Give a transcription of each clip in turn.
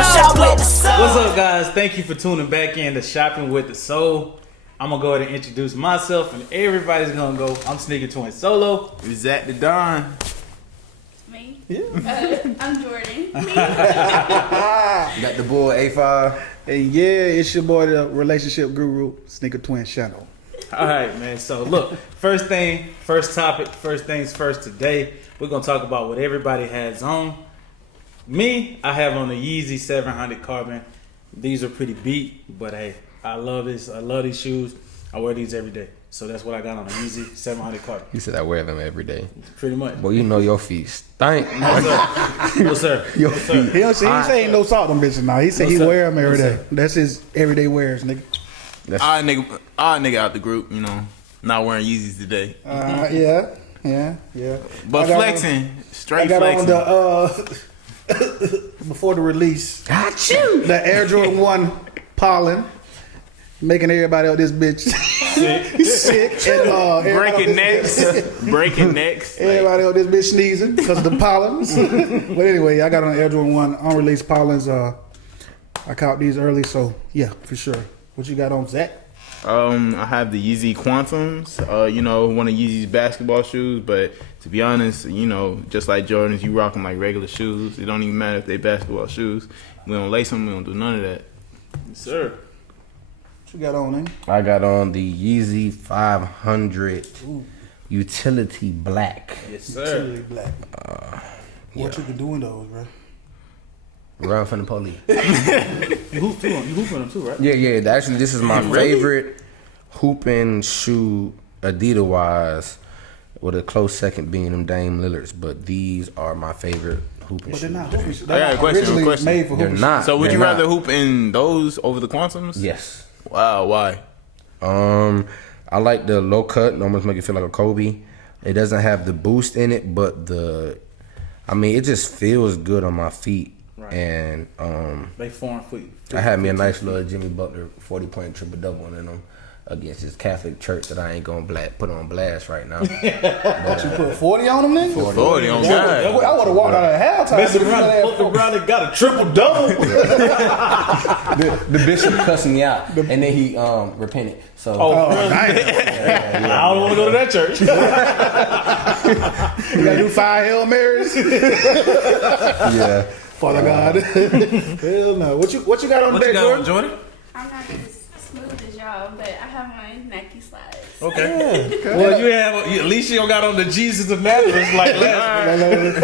Shop with the Soul. What's up, guys? Thank you for tuning back in to Shopping with the Soul. I'm gonna go ahead and introduce myself, and everybody's gonna go. I'm Sneaker Twin Solo. Zach the Don. Me? Yeah. I'm Jordan. Me? Got the boy A5. And yeah, it's your boy, the relationship guru, Sneaker Twin Channel. All right, man. So look, first things first today, we're gonna talk about what everybody has on. Me, I have on the Yeezy 700 Carbon. These are pretty beat, but hey, I love this. I love these shoes. I wear these every day. So that's what I got on the Yeezy 700 Carbon. You said I wear them every day. Pretty much. Well, you know your feet stink. No, sir. Your No, sir. feet. He say ain't no salt on bitches now. He said he sir. wear them every No, day. sir. That's his everyday wears, nigga. Odd nigga out the group, you know. Not wearing Yeezys today. Yeah. But I got flexing. I Straight got flexing. on the before the release, the Air Jordan 1 pollen, making everybody out this bitch sick and Breaking necks. Breaking necks. everybody out this bitch sneezing because of the pollens. But anyway, I got on the Air Jordan 1 unreleased pollens. I caught these early, so yeah, for sure. What you got on, Zach? I have the Yeezy Quantums, you know, one of Yeezy's basketball shoes, but to be honest, you know, just like Jordans, you rock them like regular shoes. It don't even matter if they basketball shoes. We don't lace them, we don't do none of that. Yes, sir. What you got on, eh? I got on the Yeezy 500 Utility Black. Yes, sir. Totally black. What you been doing those, bro? Run from the police. You hooping them too, right? Yeah. Actually, this is my favorite hooping shoe, Adidas wise, with a close second being them Dame Lillards. But these are my favorite hooping But shoes. they're not hooping. I got a They're question, originally question. made for They're hooping. not. So would They're you not. rather hoop in those over the Quantums? Yes. Wow, why? I like the low cut. It almost make it feel like a Kobe. It doesn't have the boost in it, but it just feels good on my feet. Right. And They foreign feet. I had me a nice little Jimmy Butler 40-point triple double in them against this Catholic church that I ain't gonna put on blast right now. You put 40 on them, nigga? 40 on God. I would have walked out at halftime. Mr. Brown got a triple double. the bishop cussed me out, and then he repented. So Damn. I don't want to go to that church. You gotta do 5 Hail Marys? yeah. Father God. Hell no. What you got on What today, you got on, Jordan? Jordan? I'm not as smooth as y'all, but I have my Nike slides. Okay. Well, at least you don't got on the Jesus of Nazareth like last week.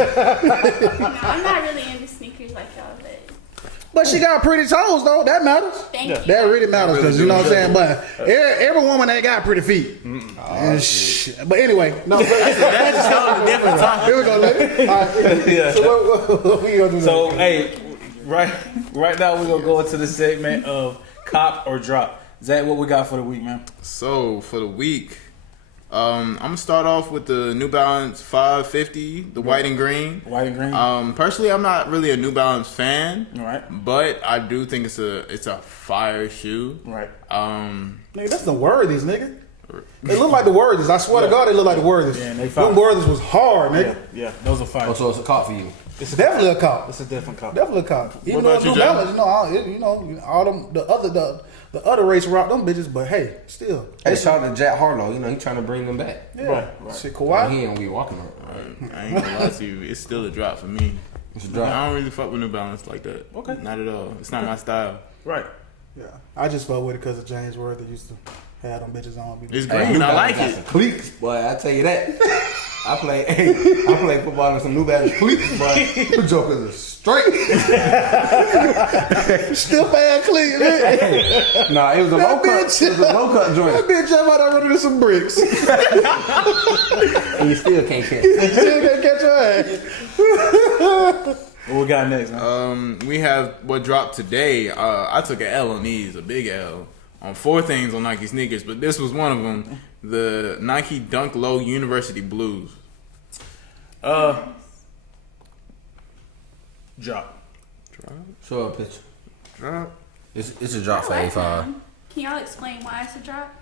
I'm not really into sneakers like y'all, but But she got pretty toes, though. That matters. thank you. That really matters, because you know what I'm saying? But every woman ain't got pretty feet. But anyway, no. That's a different topic. Here we go, lady. All right. Yeah. So what we gonna do So, now? hey, right now we're going to go into the segment of cop or drop. Zach, what we got for the week, man? So for the week, I'm gonna start off with the New Balance 550, the white and green. White and green? Personally, I'm not really a New Balance fan, All right. but I do think it's a fire shoe. Right. Nigga, that's the Worthies, nigga. They look like the Worthies. I swear to God, they look like the Worthies. Yeah, and they Them found- Worthies was hard, nigga. Yeah, those are fire. So it's a cop for you. It's definitely a cop. It's a different cop. Definitely a cop. Even about though you, New Jay? Balance, all them the other race rock them bitches, but hey, still. Hey, shout out to Jack Harlow. You know, he trying to bring them back. Yeah. Right. Shit, Well, Kawhi. he ain't we walking on. I ain't gonna lie to you, it's still a drop for me. It's a drop. I don't really fuck with New Balance like that. Okay. Not at all. It's not my style. Right. Yeah, I just fuck with it because of James Worthy used to have them bitches on. It's Hey, green. New I like Balance got it. some cleats, boy. I tell you that. I play football in some New Balance cleats, boy. The jokers are straight. Still fan clean, man. Nah, it was a low cut. bitch. It was a low cut That joint, bitch jump out there running some bricks. and you still can't catch it. Still can't catch your ass. What we got next, man? We have what dropped today. I took an L on these, a big L, on 4 things on Nike sneakers, but this was one of them. The Nike Dunk Low University Blues. Drop. Show a picture. Drop. It's a drop for I like A5. them. Can y'all explain why it's a drop?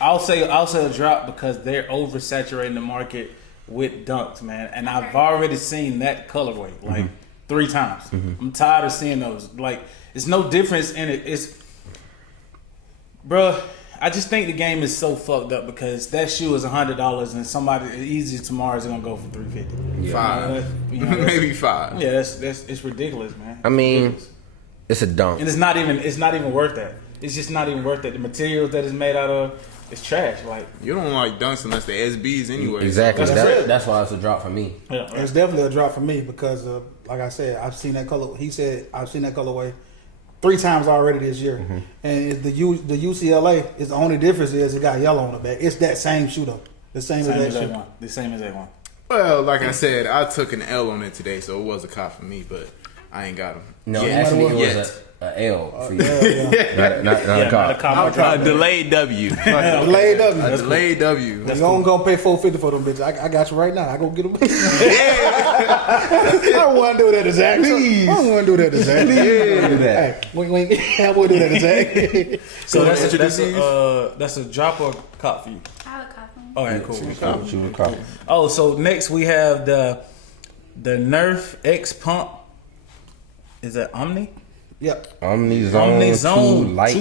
I'll say a drop because they're oversaturating the market with dunks, man. And I've already seen that colorway. Like 3 times. I'm tired of seeing those. Like, it's no difference in it. It's, bruh, I just think the game is so fucked up because that shoe is $100 and somebody easy tomorrow is gonna go for $350. $5. You know, Maybe $5. yeah, that's it's ridiculous, man. I mean, Ridiculous. it's a dunk. And it's not even worth that. It's just not even worth it. The materials that it's made out of, it's trash. Like, You don't like dunks unless they're SBs anyway. Exactly. That's it. That's why it's a drop for me. yeah, It's definitely a drop for me because, like I said, I've seen that color. He said I've seen that colorway 3 times already this year, and the UCLA is the only difference is it got yellow on the back. It's that same shoe though, the same same as as that that shoe. one. The same as that one. Well, like I said, I took an L on it today, so it was a cop for me, but I ain't got him. No, Yet. actually, it Yet. was a L for you. Yeah, Not Yeah, a cop. not a cop. A delayed W. yeah. Laid up. A delayed W. You don't gonna pay $450 for them bitches. I got you right now. I go get them. I don't want to do that to Zach. I don't want to do that to Zach. do that. Hey, wink, wink. I wouldn't do that to Zach. So introduce that's a drop or cop for you. I'll cop them. All right, cool. She was a cop. Oh, so next we have the Nerf X Pump. Is that Omni? Yep. Omni Zone 2 Light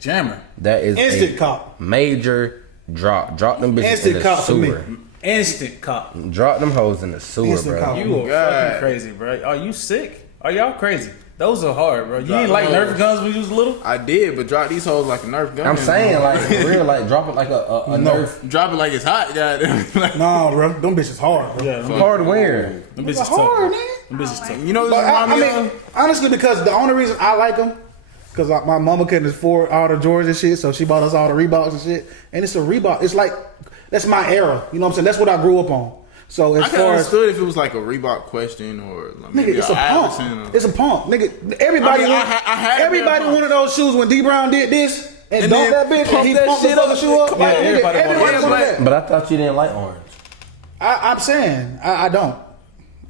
Jammer. That is Instant a cop. major drop. Drop them bitches Instant in the cop for me. sewer. Instant cop. Drop them hoes in the sewer, Instant bro. cop. You are God. fucking crazy, bro. Are you sick? Are y'all crazy? Those are hard, bro. You Drop ain't like them Nerf hoes. guns when you was little? I did, but drop these hoes like a Nerf gun. I'm saying, like, for real, like, drop it like a Nerf. Drop it like it's hot. Goddamn. Like, No, bro. Them bitches hard, bro. Yeah, them Hardware. bitches It's tough. hard, bro. man. Them bitches tough. you know what But this I remind me mean, of? honestly, because the only reason I like them, because my mama couldn't afford all the Jordans and shit, so she bought us all the Reeboks and shit. And it's a Reebok. It's like, that's my era. You know what I'm saying? That's what I grew up on. So as I could far as, understood if it was like a Reebok question or like maybe nigga, it's a Iverson pump. or- It's a pump. Nigga, everybody, I mean, I want- had everybody that wanted those shoes when D Brown did this and And dunked then that bitch pump and he that pumped the shit fucking up. shoe up. Come Like, on, nigga, everybody everybody wanted wanted that. that. But I thought you didn't like orange. I'm saying, I don't.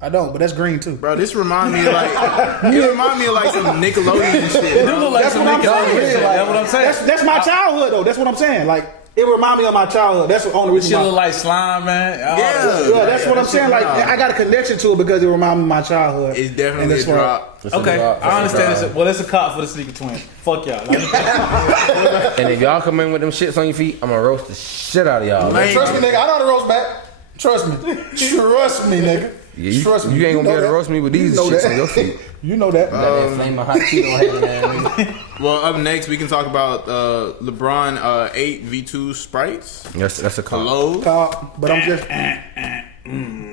I don't, but that's green too. Bro, this remind me of like you remind me of like some Nickelodeon shit, bro. That's what I'm saying. That's what I'm saying. That's my childhood though. That's what I'm saying. Like it remind me of my childhood. That's the only reason. She why. look like slime, man. Yeah. Yeah, that's what I'm that saying. shit Like wild. I got a connection to it because it remind me of my childhood. It's And definitely a that's why- drop. It's a Okay, drop. I understand. It's a Well, it's a cop for the sneaker twin. Fuck y'all. drop. And if y'all come in with them shits on your feet, I'm gonna roast the shit out of y'all. Lame. Trust me, nigga. I know how to roast back. Trust me. Trust me, nigga. Yeah, you, Trust me. you ain't gonna be know able to that. roast me with these You know shits that. on your feet. You know that. Got that flaming hot Cheeto having that nigga. Well, up next we can talk about LeBron 8 V2 sprites. That's a cop. Low. Cop, but I'm just.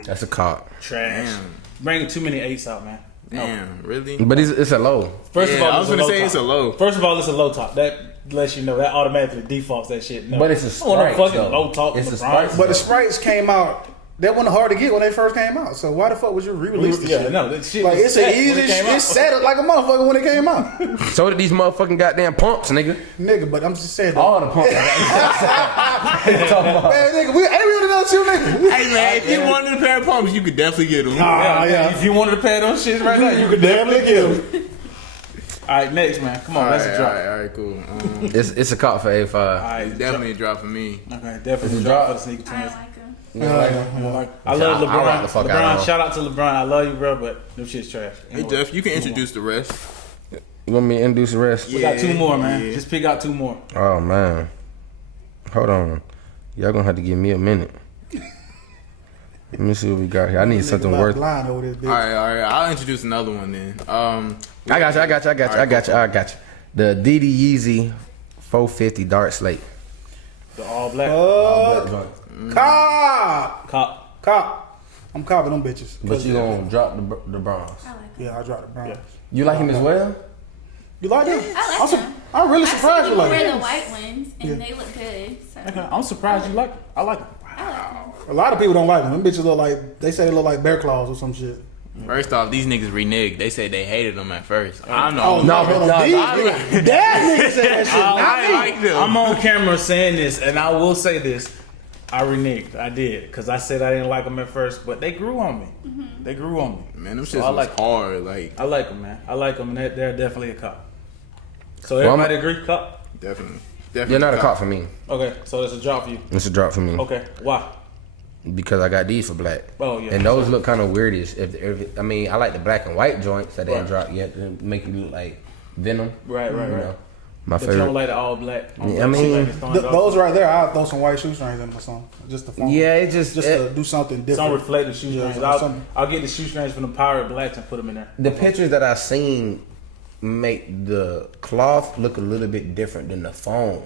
That's a cop. Trash. Damn. Bringing too many eights out, man. No. Damn, really? But it's a low. First of Yeah, all, I was it's gonna a low say top. it's a low. First of all, it's a low top. That lets you know that automatically defaults that shit. No. But it's a I don't want Sprite, no fucking though. low top. It's a LeBron. Sprite. But the sprites came out. That wasn't hard to get when they first came out. So why the fuck would you re-release this Yeah, shit? no, that shit. Like was it's set an when easy. it came out. It's set like a motherfucker when it came out, So did these motherfucking goddamn pumps, nigga. nigga. But I'm just saying. That. All the pumps. Talking about. Man, nigga, we ain't really know you, nigga. Hey man, if you wanted a pair of pumps, you could definitely get them. Yeah, yeah. If you wanted to pay those shits right now, you could Definitely get them. All right, next man. Come on, All that's right, a drop. all right, cool. It's a cop for A5. All right, It's definitely a drop for me. Okay, definitely It's a drop drop. for the sneaker I twins. like them. I love LeBron. I like the fuck out of LeBron, him. shout out to LeBron. I love you, bro, but them shit's trash. Hey Jeff, you can introduce the rest. You want me to introduce the rest? We got 2 more, man. Yeah. Just pick out 2 more. Oh man. Hold on. Y'all gonna have to give me a minute. Let me see what we got here. I need something Nigga, worth. blind over this bitch. All right. I'll introduce another one then. I got you. The Didi Yeezy 450 Dark Slate. The all black Cop. I'm copping them bitches. But you gonna drop the bronze. I like them. Yeah, I dropped the brown. You like him as well? You like them? I like them. I'm really I surprised see you people like wear them. the white ones and they look good. So Okay, I'm surprised you like them. I like them. I like them. A lot of people don't like them. Them bitches look like they say they look like bear claws or some shit. First off, these niggas reneged. They said they hated them at first. I know. Oh no, these niggas, that nigga said that shit. I like them. I'm on camera saying this, and I will say this. I reneged. I did. Because I said I didn't like them at first, but they grew on me. They grew on me. Man, them So shits I was like- hard. Like, I like them, man. I like them, and they're definitely a cop. So Well, everybody agree? Cop? definitely. You're not a cop for me. Okay, so it's a drop for you. It's a drop for me. Okay, why? because I got these for black. Oh, yeah. And those look kind of weirdish. If I mean, I like the black and white joints that they Right. ain't dropped yet to make you look like Venom. Right. You know, my But you don't favorite. like the all black. Yeah, I mean, Those right there, I'll throw some white shoestrings in them or something. Just to form. Yeah, it just to do something some different. reflective shoestrings. Yeah, some- I'll get the shoestrings from the Pirate Blacks and put them in there. the pictures that I seen make the cloth look a little bit different than the foam.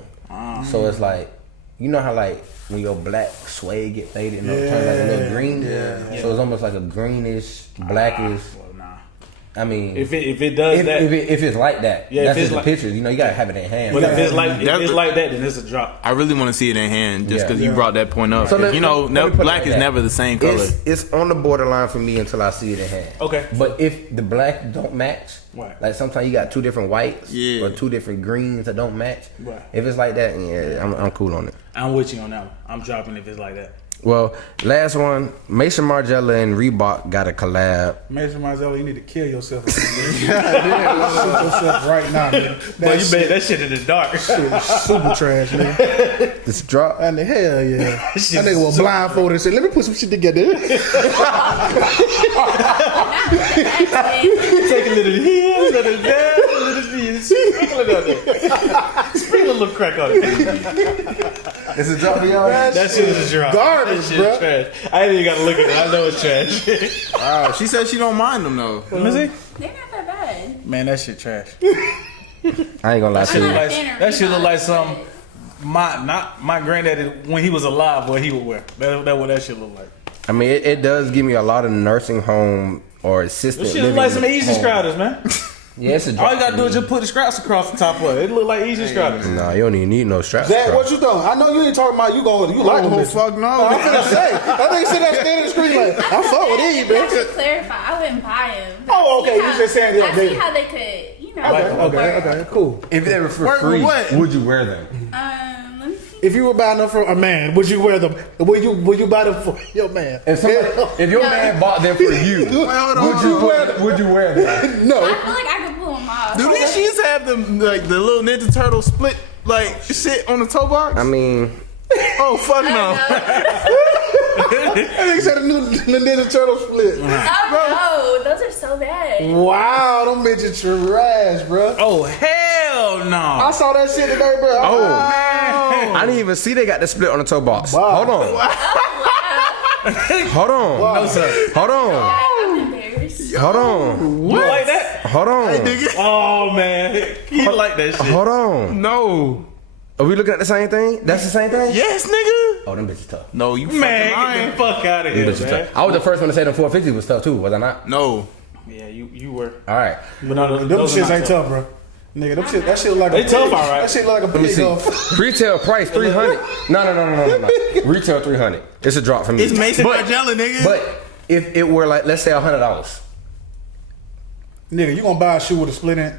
So it's like, you know how like when your black suede get faded and it turns like a little green. Yeah. So it's almost like a greenish, blackish. Well, nah. I mean, If it does that, if it's like that, Yeah, if that's it's just the like- pictures. You know, you gotta have it in hand. but if it's That- like that, then it's a drop. I really want to see it in hand just Yeah. because you brought that point up. So 'Cause, let- you know, let me put it black like is that. never the same color. It's on the borderline for me until I see it in hand. Okay. But if the black don't match, Right. like sometimes you got two different whites Yeah. or two different greens that don't match. Right. If it's like that, yeah, I'm cool on it. I'm with you on that one. I'm dropping if it's like that. Well, last one, Mason Margiela and Reebok got a collab. Mason Margiela, you need to kill yourself. Shoot yourself right now, man. But you That bet that shit in the dark. shit is super trash, nigga. This drop. And the hell yeah. That shit nigga was so- blindfolded and said, let me put some shit together. Take a little here, a little there, a little this. Sprinkle it on there. Sprinkle a little crack on it. It's a drop for y'all. That shit is a drop. Garbage, that shit bruh. is trash. I ain't even gotta look at it. I know it's trash. Wow, she said she don't mind them though. Let me see. They're not that bad. Man, that shit trash. I ain't gonna lie to Shit I'm you. not a like, fan of that shit look Reebok, like something but- not my granddaddy when he was alive, what he would wear. That what that shit look like. I mean, it does give me a lot of nursing home or assisted This shit living. look like some easy home. scrouters, man. Yeah, it's a drop. All you gotta for do me. is just put the scraps across the top of it. It look like easy scrouters. Nah, you don't even need no straps. Zach, bro. what you doing? I know you ain't talking about you like them. Oh, bitches. fuck no. I'm finna say. That nigga sit there standing in the screen like, I fuck with these, I man. should clarify. I wouldn't buy them. Oh, okay, you just saying, yeah, I see they- how they could, you know. Okay, cool. If they were for Wait, free, what? would you wear them? Let me see. If you were buying them for a man, would you wear them? Would you buy them for your man? If your man bought them for you, would you wear them? No. I feel like I could pull them off. Do these shoes have the like the little Ninja Turtle split like shit on the toe box? I mean, Oh fuck no! That nigga said the new Ninja Turtle split. Oh no, those are so bad. Wow, them bitches trash, bro. Oh hell no! I saw that shit today, bro. Oh. I didn't even see they got the split on the toe box. Wow. Hold on. Hold on. Wow. No sir. Hold on. I'm embarrassed. Hold on. You like that? Hold on. Oh man, you like that shit? Hold on. No. Are we looking at the same thing? That's the same thing? Yes, nigga. Oh, them bitches tough. No, you Man, fucking lying. get the fuck out of Them here, bitches man. tough. I was the first one to say them 450 was tough too, was I not? No. Yeah, you were. All right. But no, Them those are shits not ain't tough, bro. Nigga, them shit, that shit look like They a tough, pig. all right. That shit look like a Let me pig see. off. Retail price 300. No. Retail 300. It's a drop for me. It's Mason but, Margiela, nigga. But if it were like, let's say $100, Nigga, you gonna buy a shoe with a split in it?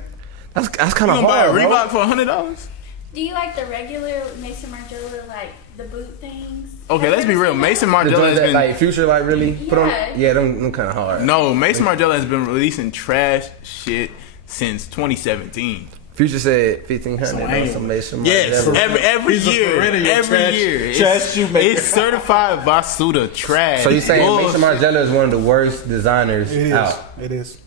that's kind you of gonna buy a hard, bro. Reebok for $100? Do you like the regular Mason Margiela, like the boot things? Okay, let's be real. Mason The Margiela joints has that been like Future like really put on. Yeah. Yeah, them kind of hard. no. Mason Margiela has been releasing trash shit since 2017. Future said 1500 on some Mason Yes, Margiela. every He's a year, perennial every trash- year. trash shoemaker. It's certified Vasuda trash. So you saying Bullshit. Mason Margiela is one of the worst designers It is. out? It is.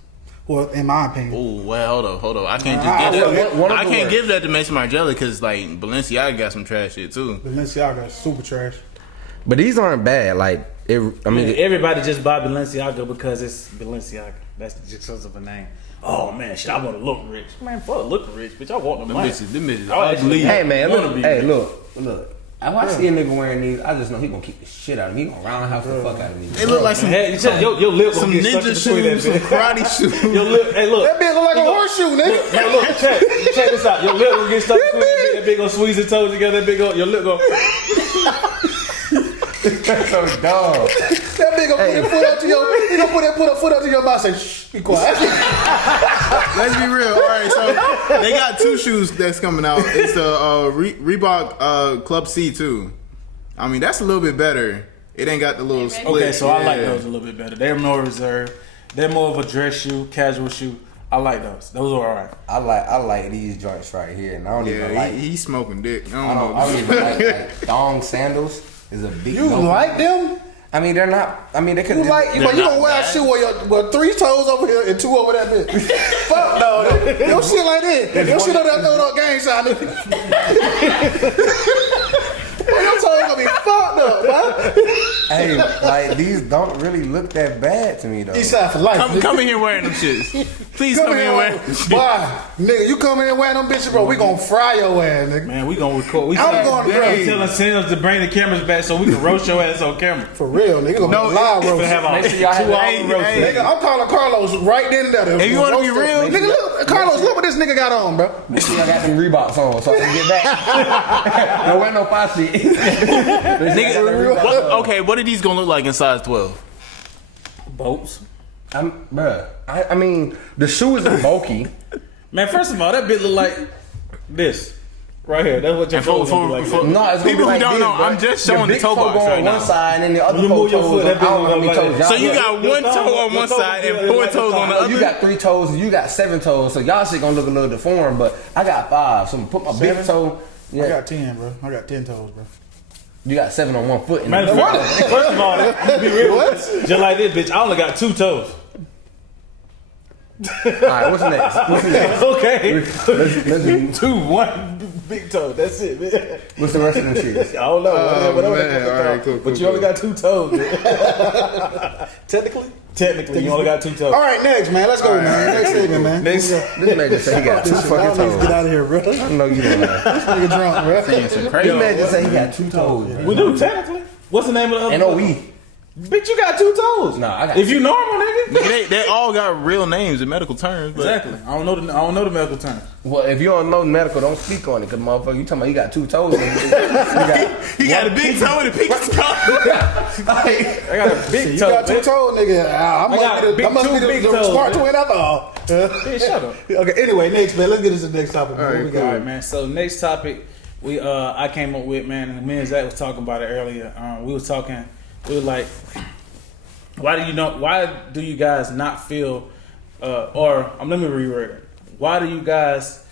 Well, in my opinion. Oh well, hold on. I can't Ah, just give well, that. one of I the can't worst. give that to Mason Margiela because like Balenciaga got some trash shit too. Balenciaga is super trash. But these aren't bad. Like it. I mean, everybody just buy Balenciaga because it's Balenciaga. That's just because of a name. Oh man, shit! I want to look rich. Man, fuck look rich, bitch. I want the Them money. bitches I actually- ugly. hey man, wanna look. be Hey, rich. look. If I see a nigga wearing these, I just know he gonna keep the shit out of me. He gonna roundhouse the fuck out of me. They look like some Hey, your lip some gonna get stuck in ninja between that shoes, some bitch. karate shoes. Your lip, hey look. That bitch look like a horseshoe, nigga. Hey, look, check this out. Your lip gonna get stuck between that bitch. That bitch gonna squeeze the toes together. That bitch gonna, your lip gonna. That's so dumb. That bitch gonna put that foot out to your. He gonna put a foot out to your mouth. And say, shh, be quiet. Let's be real. All right, so they got two shoes that's coming out. It's the Reebok Club C too. I mean, that's a little bit better. It ain't got the little split. Okay, so I like Yeah. those a little bit better. They're more reserved. They're more of a dress shoe, casual shoe. I like those. Those are alright. I like these joints right here, and I don't even Yeah, like. he's smoking dick. I don't even like thong sandals. Is a big. You no. like them? I mean, they're not. I mean, they could. You like, but you gonna wear a shoe with 3 toes over here and 2 over that bitch. Fuck no, your shit like this. Your shit on that throwing up gang sign. Boy, your toes gonna be fucked up, man. Hey, like these don't really look that bad to me though. Eastside for life. Come in here wearing them shits. Please come in here wearing them shits. Boy, nigga, you come in here wearing them bitches, bro. We gonna fry your ass, nigga. Man, we gonna record. We I'm going to I'm bro. telling Sims to bring the cameras back so we can roast your ass on camera. For real, nigga. Gonna No, be live We roast. have all Make sure y'all have 2 that. hour Hey, roast. hey. Nigga, I'm calling Carlos right then and there. If you wanna be Roast real, him. nigga, look, Carlos, look what this nigga got on, bro. Make sure I got them Reeboks on so I can get back. Don't wear no 5 feet. Nigga, okay, what are these gonna look like in size 12? Boats. Bruh. I mean, the shoe isn't bulky. Man, first of all, that bit look like this. Right here. That's what your And for- foot gonna be like. for- that. No, it's gonna People be like who don't this, know, bruh. I'm just Your showing the big toe box go right on now. one side and the other You 4 move your toes. foot, that I bit don't know how look many like toes that. y'all So you got. got one toe on one side and 4 toes on the You other? got 3 toes and you got 7 toes, so y'all shit gonna look a little deformed. But I got 5, so I'm gonna put my big 7? toe. I Yeah, got 10, bro. I got 10 toes, bro. you got 7 on one foot. And Matter of fact, first of all, to be real, just like this, bitch, I only got 2 toes. All right, what's next? What's next? Okay. Let's 2, 1 big toe. That's it, man. what's the rest of them shits? I don't know. Whatever man. the fuck All right, cool, but you only got 2 toes. Man. Technically, you only got 2 toes. All right, next, man. Let's go, man. Next segment, man. Next, This man just say he got 2 Y'all fucking niggas get toes. out of here, bro. This I know you don't know. nigga drunk, bro. Saying some crazy. This man just say he got 2 toes. bro. we do technically. What's the name of the other? NOE. Bitch, you got 2 toes. Nah, I got If you normal, nigga. Nigga, they all got real names in medical terms. But Exactly. I don't know the medical terms. Well, if you don't know medical, don't speak on it, cause motherfucker, you talking about you got 2 toes. he got a big toe and a pinky toe. I got a big You toe. got 2 bitch. toes, nigga. I got big- must two be the big toes, smart man. twin alcohol. Bitch, shut up. Okay, anyway, next, man. Let's get into the next topic. man. All right, What we All got? right, man. So next topic, we I came up with, man, and me and Zach was talking about it earlier. We were like, why do you guys not feel, let me reword it. Why do you guys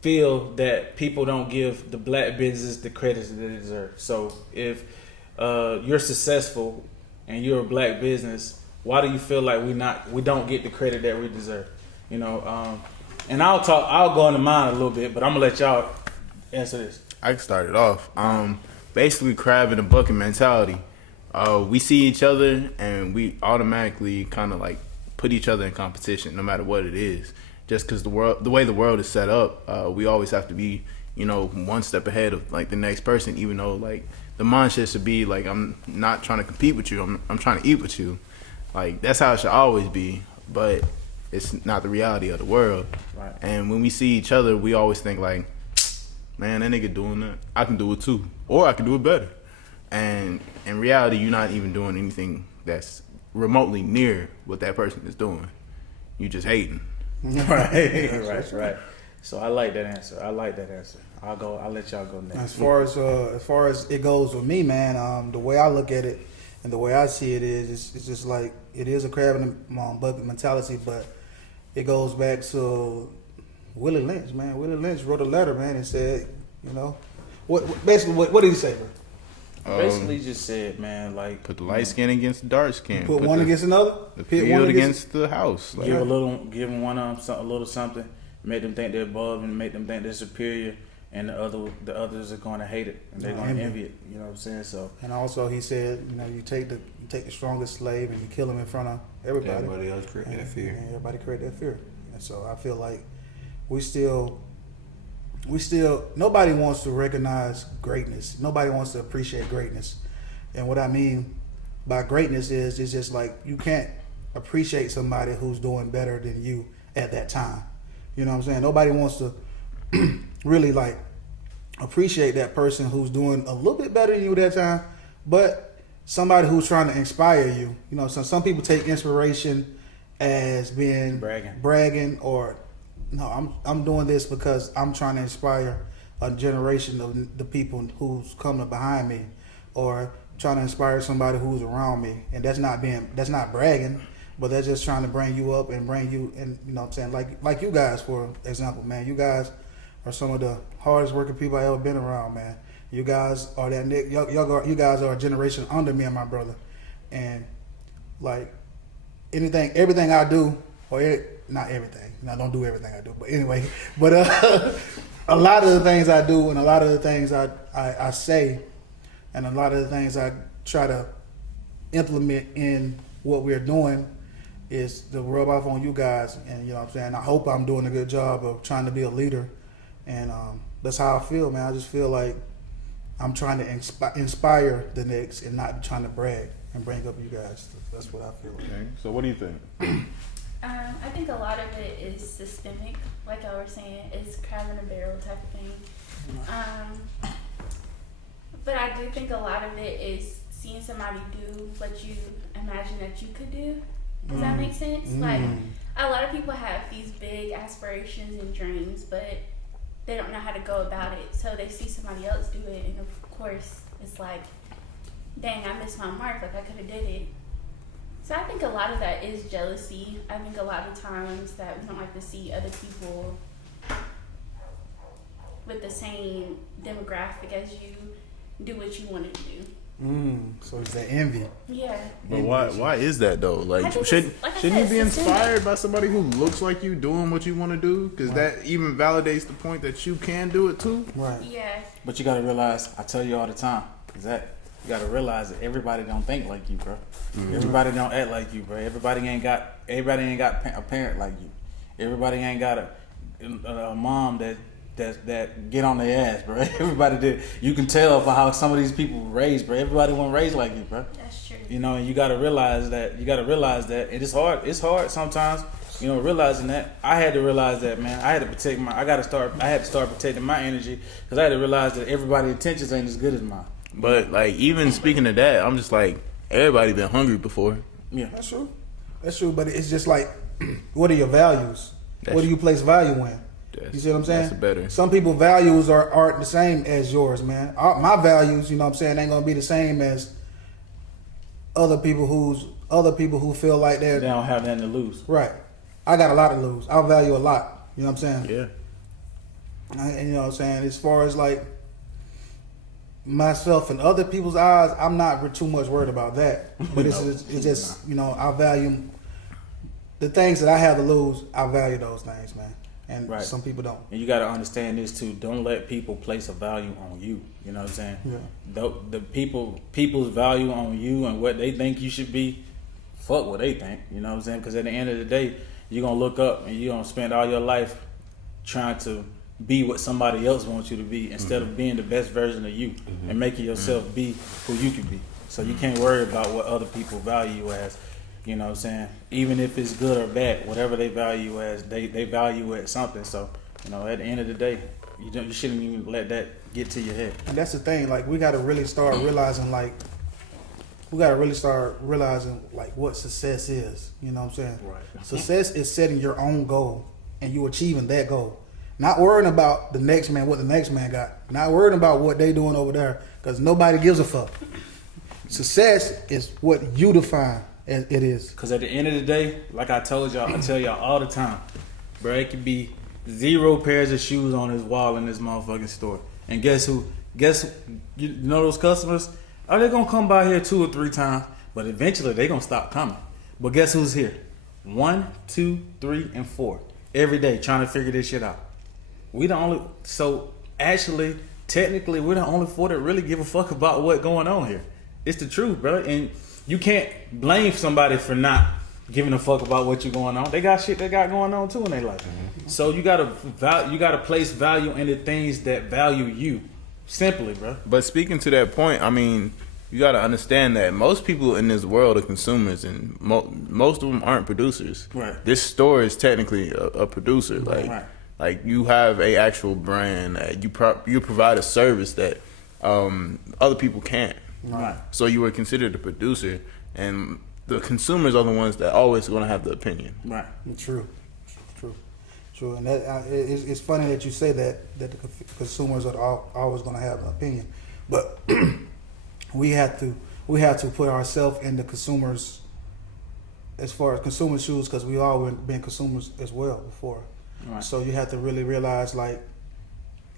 feel that people don't give the black business the credit that they deserve? So if you're successful and you're a black business, why do you feel like we don't get the credit that we deserve? You know, and I'll go into mine a little bit, but I'm gonna let y'all answer this. I can start it off. Basically, crab in a bucket mentality. We see each other and we automatically kind of like put each other in competition, no matter what it is. Just because the way the world is set up, we always have to be, one step ahead of like the next person. Even though like the mindset should be like, I'm not trying to compete with you. I'm trying to eat with you. Like that's how it should always be. But it's not the reality of the world. Right. And when we see each other, we always think like, man, that nigga doing that, I can do it too, or I can do it better. And in reality, you're not even doing anything that's remotely near what that person is doing. You just hating. right. So I like that answer. I'll let y'all go next. As far as it goes with me, man, the way I look at it and the way I see it is, it's just like it is a crab in the bucket mentality, but it goes back to Willie Lynch, man. Willie Lynch wrote a letter, man, and said, what did he say, bro? Basically, just said, man, like Put the light skin against the dark skin. Put one against another. the Pit field one against the house. Like, give them one of them a little something, make them think they're above and make them think they're superior, and the others are going to hate it and they're going to envy it. You know what I'm saying? So And also, he said, you take the strongest slave and you kill him in front of everybody. Everybody else create that fear. And everybody create that fear. And so I feel like we still nobody wants to recognize greatness. Nobody wants to appreciate greatness. And what I mean by greatness is it's just like you can't appreciate somebody who's doing better than you at that time. You know what I'm saying? Nobody wants to really like appreciate that person who's doing a little bit better than you at that time, but somebody who's trying to inspire you. Some people take inspiration as being bragging or no, I'm doing this because I'm trying to inspire a generation of the people who's coming behind me, or trying to inspire somebody who's around me. And that's not bragging, but that's just trying to bring you up and bring you, and you know what I'm saying, like you guys, for example, man, you guys are some of the hardest working people I ever been around, man. You guys are that next. You guys are a generation under me and my brother, and like everything I do, not everything. I don't do everything I do, but anyway, but a lot of the things I do and a lot of the things I say, and a lot of the things I try to implement in what we're doing is to rub off on you guys, and you know what I'm saying. I hope I'm doing a good job of trying to be a leader, and that's how I feel, man. I just feel like I'm trying to inspire the next and not trying to brag and bring up you guys. That's what I feel. Okay. So what do you think? I think a lot of it is systemic, like I was saying, it's crab in a barrel type of thing. But I do think a lot of it is seeing somebody do what you imagine that you could do. Does that make sense? Like, a lot of people have these big aspirations and dreams, but they don't know how to go about it. So they see somebody else do it, and of course, it's like, dang, I missed my mark. Like, I could have did it. So I think a lot of that is jealousy. I think a lot of times that we don't like to see other people with the same demographic as you do what you want to do. So it's that envy. Yeah. But why is that though? I Like, think shouldn't it's, like I shouldn't you said, be systemic. inspired by somebody who looks like you doing what you want to do? Because that even validates the point that you can do it too. Right. Yeah. But you gotta realize, I tell you all the time, is that you gotta realize that everybody don't think like you, bro. Everybody don't act like you, bro. Everybody ain't got a parent like you. Everybody ain't got a mom that get on their ass, bro. Everybody did. You can tell by how some of these people were raised, bro. Everybody wasn't raised like you, bro. That's true. You know, and you gotta realize that. And it's hard. It's hard sometimes. You know, realizing that. I had to realize that, man. I had to start protecting my energy because I had to realize that everybody's intentions ain't as good as mine. But like, even speaking of that, I'm just like, everybody been hungry before. Yeah. That's true. That's true. But it's just like, what are your values? What do you place value in? You see what I'm saying? That's better. Some people's values aren't the same as yours, man. My values, you know what I'm saying, ain't gonna be the same as other people who feel like They they're don't have nothing to lose. right. I got a lot to lose. I value a lot. You know what I'm saying? Yeah. And you know what I'm saying? As far as like myself and other people's eyes, I'm not too much worried about that. But it's just, you know, I value the things that I have to lose. I value those things, man. And Right. some people don't. And you got to understand this too. Don't let people place a value on you. You know what I'm saying? Yeah. The people's value on you and what they think you should be, fuck what they think. You know what I'm saying? Because at the end of the day, you're going to look up and you're going to spend all your life trying to be what somebody else wants you to be instead of being the best version of you and making yourself be who you can be. So you can't worry about what other people value you as. You know what I'm saying? Even if it's good or bad, whatever they value you as, they value it as something. So, you know, at the end of the day, you shouldn't even let that get to your head. And that's the thing. Like, we got to really start realizing, like, what success is. You know what I'm saying? Right. Success is setting your own goal and you achieving that goal. Not worrying about the next man, what the next man got. Not worrying about what they doing over there, because nobody gives a fuck. Success is what you define as it is. Because at the end of the day, like I told y'all, I tell y'all all the time, bro, it could be 0 pairs of shoes on his wall in this motherfucking store. And guess who? You know those customers? Are they going to come by here 2 or 3 times? But eventually they going to stop coming. But guess who's here? 1, 2, 3, and 4. Every day trying to figure this shit out. Technically, we're the only 4 that really give a fuck about what's going on here. It's the truth, bro. And you can't blame somebody for not giving a fuck about what you're going on. They got shit they got going on too in their life. So you gotta place value in the things that value you. Simply, bro. But speaking to that point, I mean, you got to understand that most people in this world are consumers, and most of them aren't producers. Right. This store is technically a producer. Right. Like you have a actual brand. You provide a service that other people can't. Right. So you were considered a producer, and the consumers are the ones that always going to have the opinion. Right. True. And that it's funny that you say that the consumers are always going to have an opinion, but we have to put ourselves in the consumers, as far as consumer shoes, because we all been consumers as well before. Right. So you have to really realize, like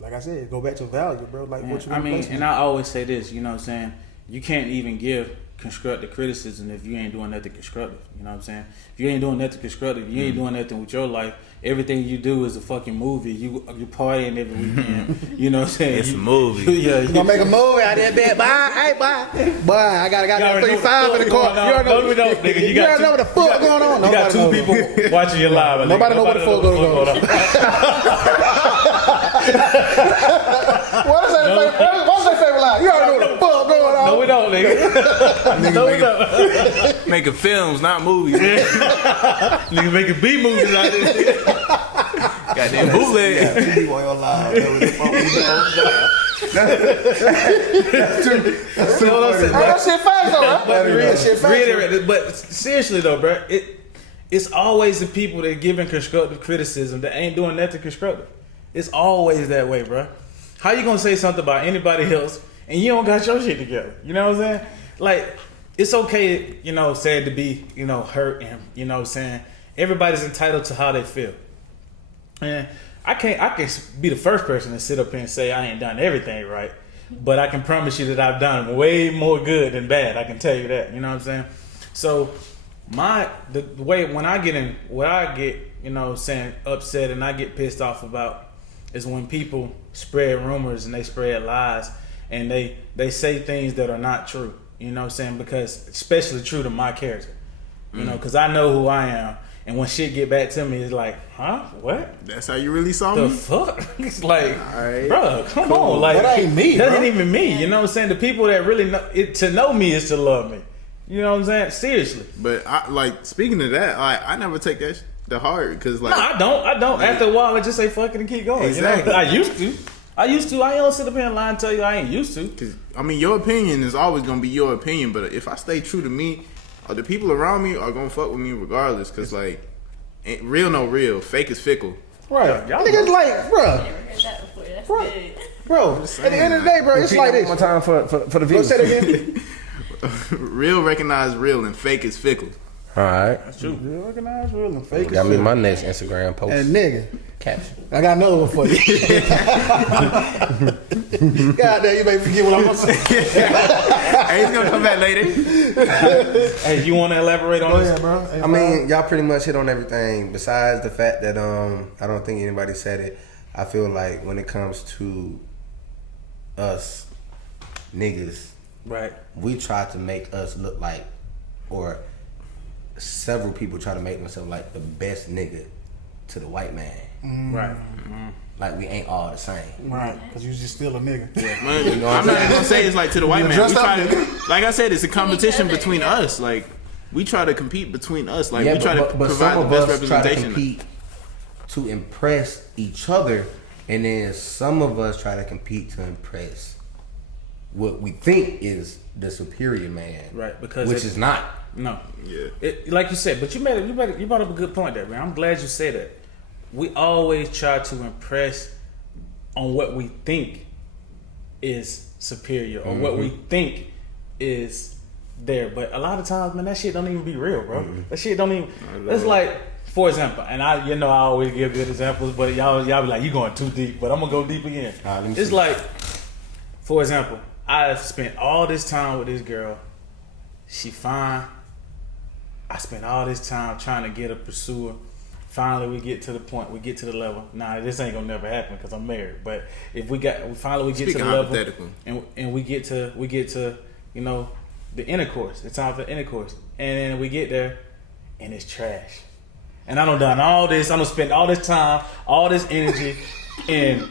like I said, go back to value, bro. Like what you I mean, replace and I always say this, you know what I'm saying? You can't even give constructive criticism if you ain't doing nothing constructive. You know what I'm saying? If you ain't doing nothing constructive, you ain't doing nothing with your life. Everything you do is a fucking movie. You partying every weekend. You know what I'm saying? It's a movie. Yeah, You gonna make a movie out there, bet? Bye, hey, bye, bye. I got You already know 35 what in the the car. fuck You already know, going on. Nigga, you you got already know what the fuck going on. You got Nobody two knows. people watching you live. Nobody know what the fuck going on. What's their favorite line? You already know what the fuck going on. No, we don't, nigga. No, we don't. Making films, not movies. Nigga making B movies out of this shit. Goddamn bootleg. You on your live. That shit fast though, right? That shit fast. But seriously though, bro, it's always the people that giving constructive criticism that ain't doing nothing constructive. It's always that way, bro. How you gonna say something about anybody else and you don't got your shit together? You know what I'm saying? Like, it's okay, you know, said to be, you know, hurt and, you know what I'm saying? Everybody's entitled to how they feel. And I can be the first person to sit up here and say I ain't done everything right, but I can promise you that I've done way more good than bad. I can tell you that. You know what I'm saying? So the way when I get what I get, you know, saying upset and I get pissed off about is when people spread rumors and they spread lies and they say things that are not true. You know what I'm saying? Because especially true to my character. You know, because I know who I am. And when shit get back to me, it's like, huh? What? That's how you really saw The me? fuck? It's like, Alright. bro, come on. Like, That ain't me, That bro. ain't even me. You know what I'm saying? The people that really know it, to know me is to love me. You know what I'm saying? Seriously. But I like speaking of that, I never take that to heart because like No, I don't. Like- After a while, I just say fuck it and keep going. Exactly. You know? I used to. I don't sit up here and lie and tell you I ain't used to. 'cause, I mean, your opinion is always gonna be your opinion. But if I stay true to me, the people around me are gonna fuck with me regardless. Cause like, ain't real no real, fake is fickle. Right. Y'all Niggas like, bro, Never heard that before. That's Right. good. bro. At the end of the day, bro, it's Repeat like that this. one more time for the Go viewers. say it again. Real recognize real and fake is fickle. All right. That's true. You recognize real and fake. Got me my next Instagram post. And nigga, Caption. I got another one for you. God damn, you made me forget what I'm gonna say. Hey, he's gonna come back later. Hey, you want to elaborate on Oh this? yeah, bro. Hey, I mean, y'all pretty much hit on everything. Besides the fact that I don't think anybody said it. I feel like when it comes to us niggas, Right. we try to make us look like, or several people try to make themselves like the best nigga to the white man. Right. Like we ain't all the same. right, because you just still a nigga. Man, You know what I'm not gonna say it's like to the white man. dressed We up, try, like I said, it's a competition other, between yeah. us. Like we try to compete between us. Like Yeah, we try to but provide some the of best us try to representation. compete to impress each other, and then some of us try to compete to impress what we think is the superior man, Right, because which it- is not. No. Yeah. Like you said, but you brought up a good point there, man. I'm glad you said that. We always try to impress on what we think is superior or what we think is there. But a lot of times, man, that shit don't even be real, bro. That shit don't even. It's like, for example, and I always give good examples, but y'all be like, you going too deep, but I'm gonna go deep again. Let me It's see. like, for example, I spent all this time with this girl. She fine. I spent all this time trying to get a pursuer. Finally, we get to the point. We get to the level. Nah, this ain't gonna never happen because I'm married. But if we get to Speaking the level, hypothetically. and we get to you know the intercourse. It's time for intercourse, and then we get there, and it's trash. And I done all this. I done spent all this time, all this energy, and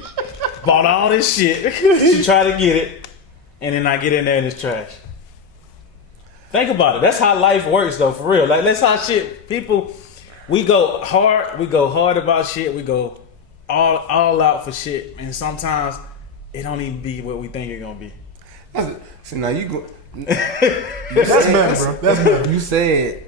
bought all this shit to try to get it, and then I get in there and it's trash. Think about it. That's how life works, though, for real. Like, that's how shit. People, we go hard. We go hard about shit. We go all out for shit, and sometimes it don't even be what we think it gonna be. So now you go. That's better, bro. That's better. You said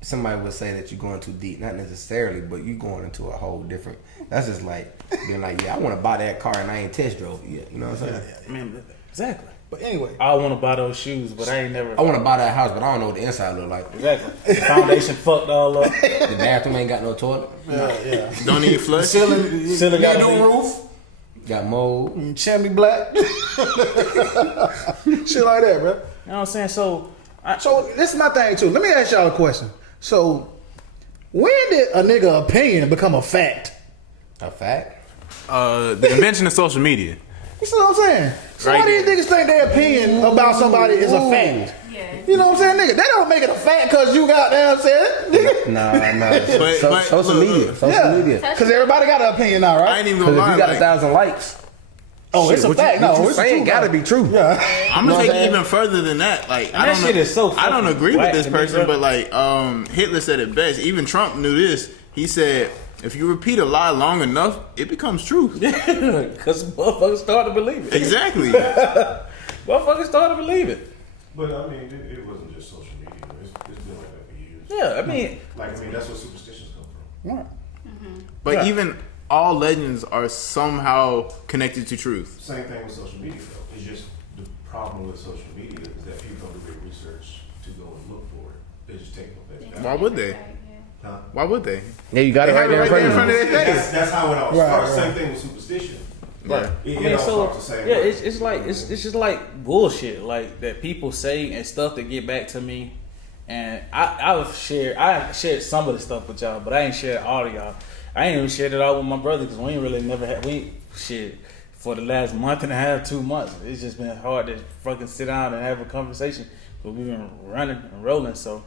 somebody would say that you're going too deep, not necessarily, but you going into a whole different. That's just like being like, yeah, I want to buy that car and I ain't test drove it yet. You know what I'm saying? I mean, exactly. But anyway, I want to buy those shoes, but I ain't never. I want to buy that house, but I don't know what the inside look like. Exactly. The foundation fucked all up. The bathroom ain't got no toilet. yeah. Don't need flush. Ceiling Ceiling got a new leak. roof. Got mold. Chimney black. Shit like that, bro. You know what I'm saying? So, So this is my thing too. Let me ask y'all a question. So when did a nigga opinion become a fact? A fact. The invention of social media. You see what I'm saying? So Right why do there. these niggas think their opinion about somebody is a fact? Yeah. You know what I'm saying, nigga? They don't make it a fact because you got damn said, nigga. Nah. But Social look, media. look. Social media. Because everybody got an opinion now, I right? ain't even Because gonna if lie. you got like, 1,000 likes, Oh, it's a fact. No, what you it's saying true, gotta now. be true. Yeah. I'm Know gonna what take I'm it saying? even further than that. Like, that shit is so I don't fucking agree with whack this to me, person, bro. but like, Hitler said it best. Even Trump knew this. He said, "If you repeat a lie long enough, it becomes true." because motherfuckers start to believe it. Exactly. Motherfuckers start to believe it. But I mean, it wasn't just social media. It's been like that for years. Yeah, I mean, That's where superstitions come from. Right. But Yeah. even all legends are somehow connected to truth. Same thing with social media, though. It's just the problem with social media is that people don't do their research to go and look for it. They just take it. Why would they? Huh? Why would they? Yeah, you got They it right have there in front of you. their face. That's how it all Right, starts. right. Same thing with superstition. Yeah. It all starts the same yeah, way. it's like it's just like bullshit, like that people say and stuff that get back to me. And I shared some of the stuff with y'all, but I ain't shared all of y'all. I ain't even shared it all with my brother because we ain't really never had shit for the last month and a half, 2 months. It's just been hard to fucking sit down and have a conversation, but we've been running and rolling. So,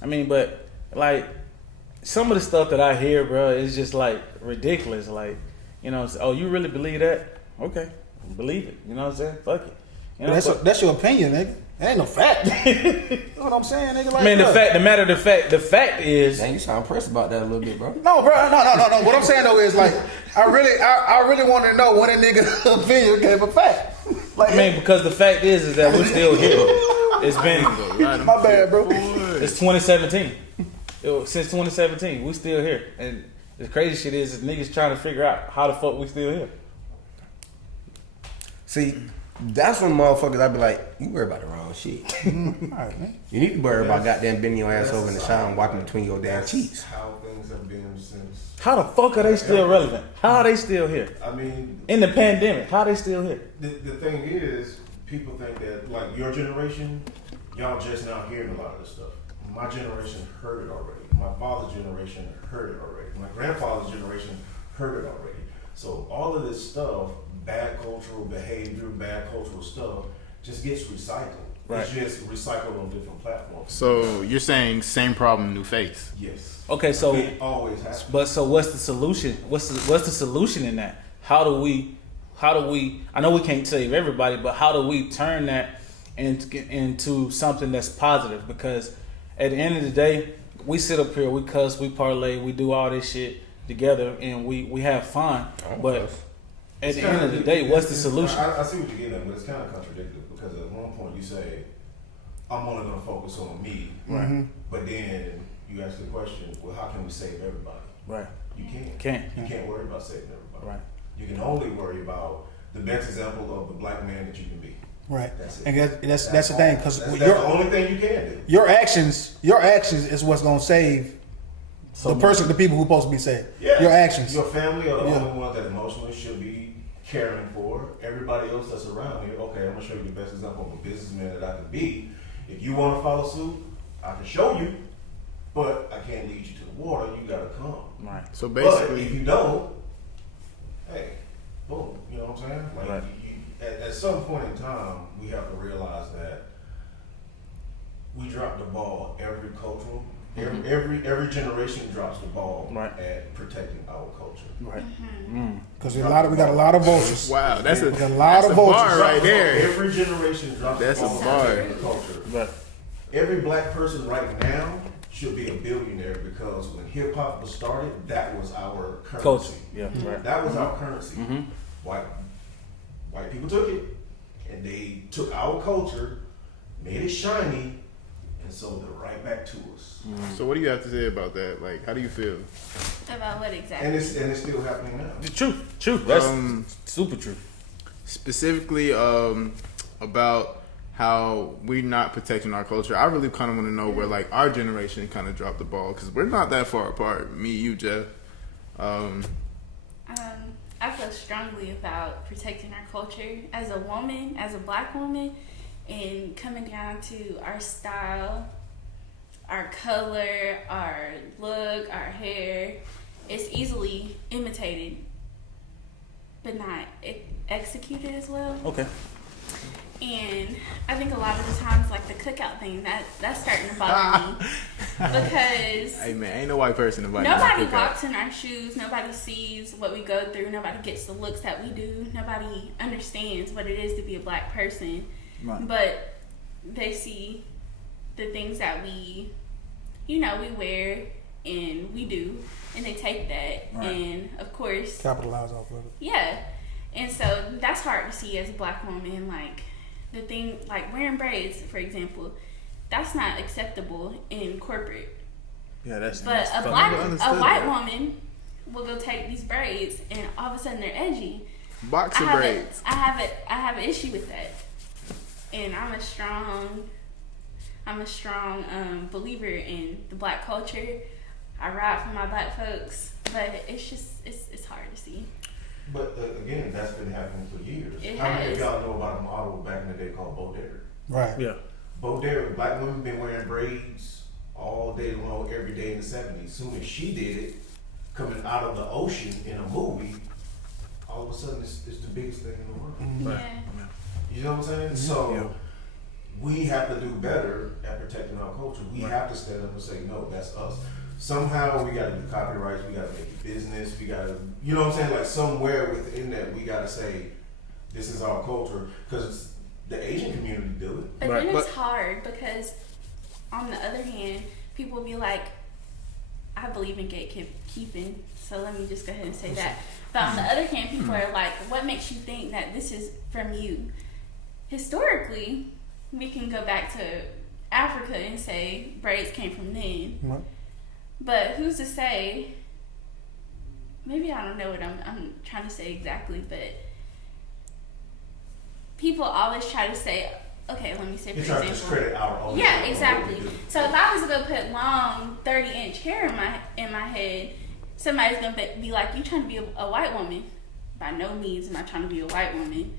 I mean, but like some of the stuff that I hear, bro, is just like ridiculous. Like, you know, oh, you really believe that? Okay, believe it. You know what I'm saying? Fuck it. You know, That's your opinion, nigga. That ain't no fact. That's what I'm saying, nigga. Like, I mean, bro. the fact is, Dang, you sound pressed about that a little bit, bro. No, bro, no. What I'm saying though is like, I really want to know when a nigga opinion gave a fact. Like, I mean, because the fact is that we're still here. It's been, my bad, bro. it's 2017. Since 2017, we still here. And the crazy shit is niggas trying to figure out how the fuck we still here. See, that's when motherfuckers I be like, you worry about the wrong shit. All right, man. You need to worry about goddamn bending your ass over in the shower and walking between your damn That's cheeks. how things have been since. How the fuck are they still relevant? How are they still here? I mean, In the pandemic, how are they still here? the thing is, people think that like your generation, y'all just now hearing a lot of this stuff. My generation heard it already. My father's generation heard it already. My grandfather's generation heard it already. So all of this stuff, bad cultural behavior, bad cultural stuff, just gets recycled. Right. It's just recycled on different platforms. So you're saying same problem, new face. Yes. Okay, so It always happens. but so what's the solution? What's the solution in that? How do we I know we can't save everybody, but how do we turn that into something that's positive? Because at the end of the day, we sit up here, we cuss, we parlay, we do all this shit together and we have fun. But at the end of the day, what's the solution? I see what you're getting at, but it's kind of contradictory because at one point you say, I'm only going to focus on me. Right. But then you ask the question, well, how can we save everybody? Right. You can't. Can't. You can't worry about saving everybody. Right. You can only worry about the best example of the black man that you can be. Right. That's it. And that's the thing, because that's the only thing you can do. your actions is what's gonna save So the people who supposed to be saved. Yeah. Your actions. Your family are the Yeah. only one that emotionally should be caring for. Everybody else that's around here, okay, I'm gonna show you the best example of a businessman that I can be. If you want to follow suit, I can show you, but I can't lead you to the water. You gotta come. Right. So But basically, if you don't, hey, boom. You know what I'm saying? Like Right. at some point in time, we have to realize that we drop the ball every cultural. Every generation drops the ball Right. at protecting our culture. Right. Because we got a lot of vultures. wow, that's a There's a lot of vultures. bar right there. Every generation drops That's the a ball bar. protecting the culture. Right. Every black person right now should be a billionaire because when hip hop was started, that was our currency. Culture. Yeah. Right. That was our currency. White people took it and they took our culture, made it shiny, and sold it right back to us. So what do you have to say about that? Like, how do you feel? About what exactly? And it's still happening now. True. That's super true. Specifically, about how we're not protecting our culture. I really kind of want to know where like our generation kind of dropped the ball because we're not that far apart. Me, you, Jeff. I feel strongly about protecting our culture as a woman, as a black woman, and coming down to our style, our color, our look, our hair. It's easily imitated, but not executed as well. Okay. And I think a lot of the times, like the cookout thing, that's starting to bother me because Hey man, ain't no white person invited. nobody walks in our shoes. Nobody sees what we go through. Nobody gets the looks that we do. Nobody understands what it is to be a black person. Right. But they see the things that we wear and we do, and they take that, Right. and of course, Capitalize off of it. yeah. And so that's hard to see as a black woman. Like the thing, like wearing braids, for example, that's not acceptable in corporate. Yeah, that's. But that's a fucking- white woman will go take these braids, and all of a sudden they're edgy. Boxer braids. I have an issue with that, and I'm a strong believer in the black culture. I ride for my black folks, but it's just it's hard to see. But again, that's been happening for years. It How many of has. y'all know about a model back in the day called Bo Derek? Right. Yeah. Bo Derek, black women been wearing braids all day long, every day in the 70s. Soon as she did it, coming out of the ocean in a movie, all of a sudden it's the biggest thing in the world. Right. Yeah. You know what I'm saying? So Yeah. we have to do better at protecting our culture. We have to stand up and say, no, that's us. Somehow we got to do copyrights. We got to make it business. We got to, you know what I'm saying? Like somewhere within that, we got to say, this is our culture, because the Asian community do it. But Right, then it's but- hard because, on the other hand, people will be like, I believe in gatekeeping, so let me just go ahead and say that. But on the other hand, people are like, what makes you think that this is from you? Historically, we can go back to Africa and say braids came from then. Right. But who's to say? Maybe I don't know what I'm trying to say exactly, but people always try to say, okay, let me say for You try to example. discredit our own. Yeah, what we exactly. do. So if I was to go put long 30-inch hair in my head, somebody's gonna be like, "You trying to be a white woman?" By no means am I trying to be a white woman.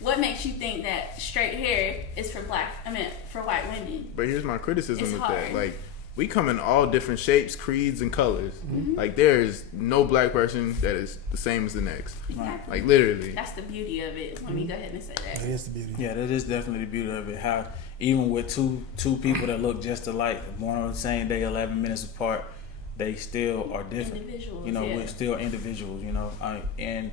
What makes you think that straight hair is for for white women? But here's my criticism It's with hard. that. Like, we come in all different shapes, creeds, and colors. Mm-hmm. Like, there is no black person that is the same as the next. Exactly. Like, literally. That's the beauty of it. Let me go ahead and say that. That is the beauty. Yeah, that is definitely the beauty of it. How even with two people that look just alike, born on the same day, 11 minutes apart, they still are different. Individuals, You know, yeah. we're still individuals. You know, and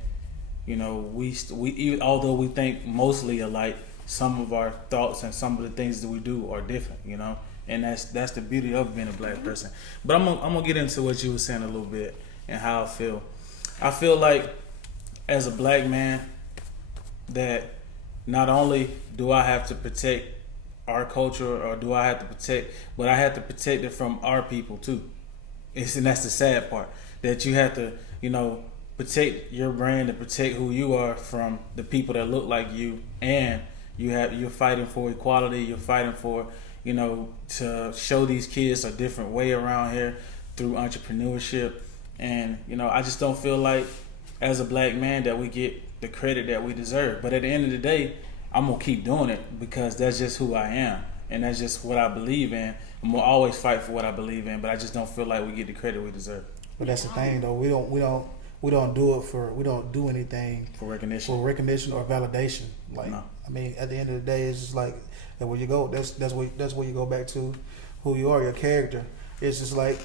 you know we even, although we think mostly alike, some of our thoughts and some of the things that we do are different. You know, and that's the beauty of being a black person. But I'm gonna get into what you were saying a little bit and how I feel. I feel like as a black man that not only do I have to protect our culture or do I have to protect, but I have to protect it from our people too. And that's the sad part, that you have to, you know, protect your brand and protect who you are from the people that look like you, and you're fighting for equality. You're fighting for, you know, to show these kids a different way around here through entrepreneurship. And you know, I just don't feel like as a black man that we get the credit that we deserve. But at the end of the day, I'm gonna keep doing it because that's just who I am, and that's just what I believe in. I'm gonna always fight for what I believe in, but I just don't feel like we get the credit we deserve But that's the thing, though. We don't do anything for recognition. for recognition or validation. Like, No. I mean, at the end of the day, it's just like that. Where you go, that's where you go back to who you are, your character. It's just like,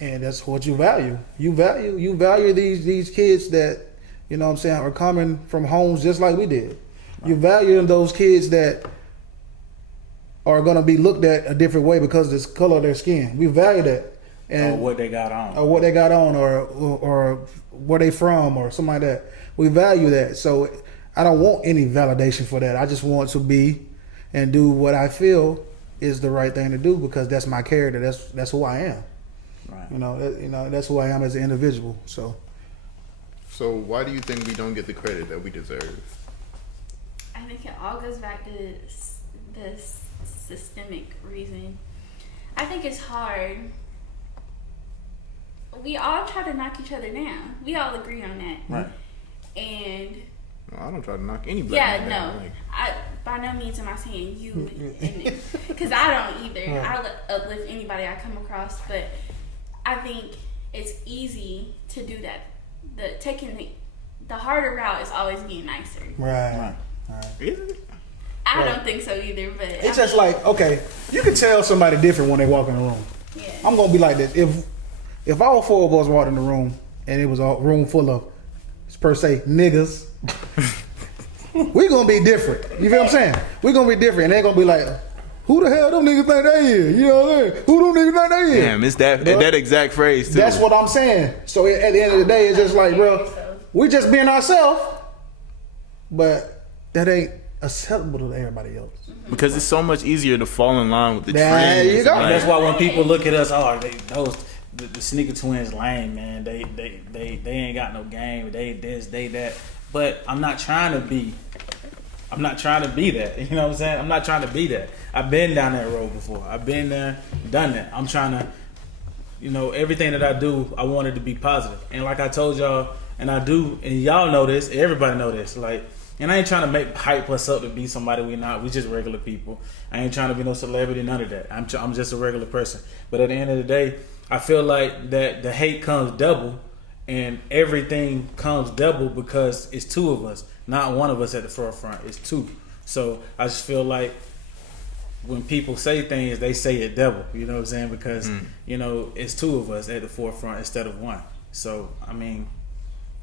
and that's what you value. You value these kids that, you know what I'm saying, are coming from homes just like we did. You value those kids that are going to be looked at a different way because of the color of their skin. We value that. And Or what they got on. or what they got on, or where they from, or something like that. We value that. So I don't want any validation for that. I just want to be and do what I feel is the right thing to do because that's my character. That's who I am. Right. That's who I am as an individual. So So why do you think we don't get the credit that we deserve? I think it all goes back to this systemic reason. I think it's hard. We all try to knock each other down. We all agree on that. Right. and I don't try to knock any black yeah, man no, down. Like, I by no means am I saying you, because I don't either. I uplift anybody I come across, but I think it's easy to do that. Taking the harder route is always being nicer. Right. is it? I don't think so either, but It's just like, okay, you can tell somebody different when they walk in the room. yeah. I'm gonna be like this. If all four of us walked in the room and it was a room full of, per se, niggas, we gonna be different. You feel what I'm saying? We gonna be different, and they gonna be like, who the hell them niggas think they is? You know what I'm saying? Who them niggas think they is? Damn, it's that exact phrase too. That's what I'm saying. So at the end of the day, it's just like, bro, we just being ourselves, but that ain't acceptable to everybody else. because it's so much easier to fall in line with the There trends. you go. And that's why when people look at us, the sneaker twins lame, man. They ain't got no game. They this, they that. But I'm not trying to be that. You know what I'm saying? I'm not trying to be that. I've been down that road before. I've been there, done that. I'm trying to, everything that I do, I want it to be positive. And like I told y'all, and I do, and y'all know this, everybody know this. Like, and I ain't trying to hype us up to be somebody we not. We just regular people. I ain't trying to be no celebrity, none of that. I'm just a regular person. But at the end of the day, I feel like that the hate comes double, and everything comes double because it's two of us, not one of us at the forefront. It's two. So I just feel like when people say things, they say it double. You know what I'm saying? Because it's two of us at the forefront instead of one. So I mean,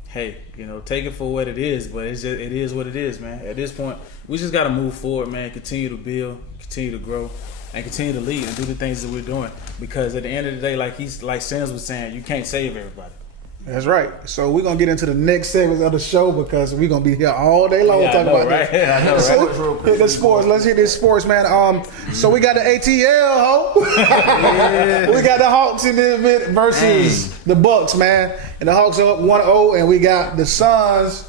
hey, take it for what it is. But it is what it is, man. At this point, we just got to move forward, man. Continue to build, continue to grow, and continue to lead and do the things that we're doing. Because at the end of the day, like Sims was saying, you can't save everybody. That's right. So we're gonna get into the next segment of the show because we're gonna be here all day long talking about right? this. I know, So, hit the sports. Let's hit this sports, man. So we got the ATL, ho. We got the Hawks in this bit versus the Bucks, man. And the Hawks are up 1-0, and we got the Suns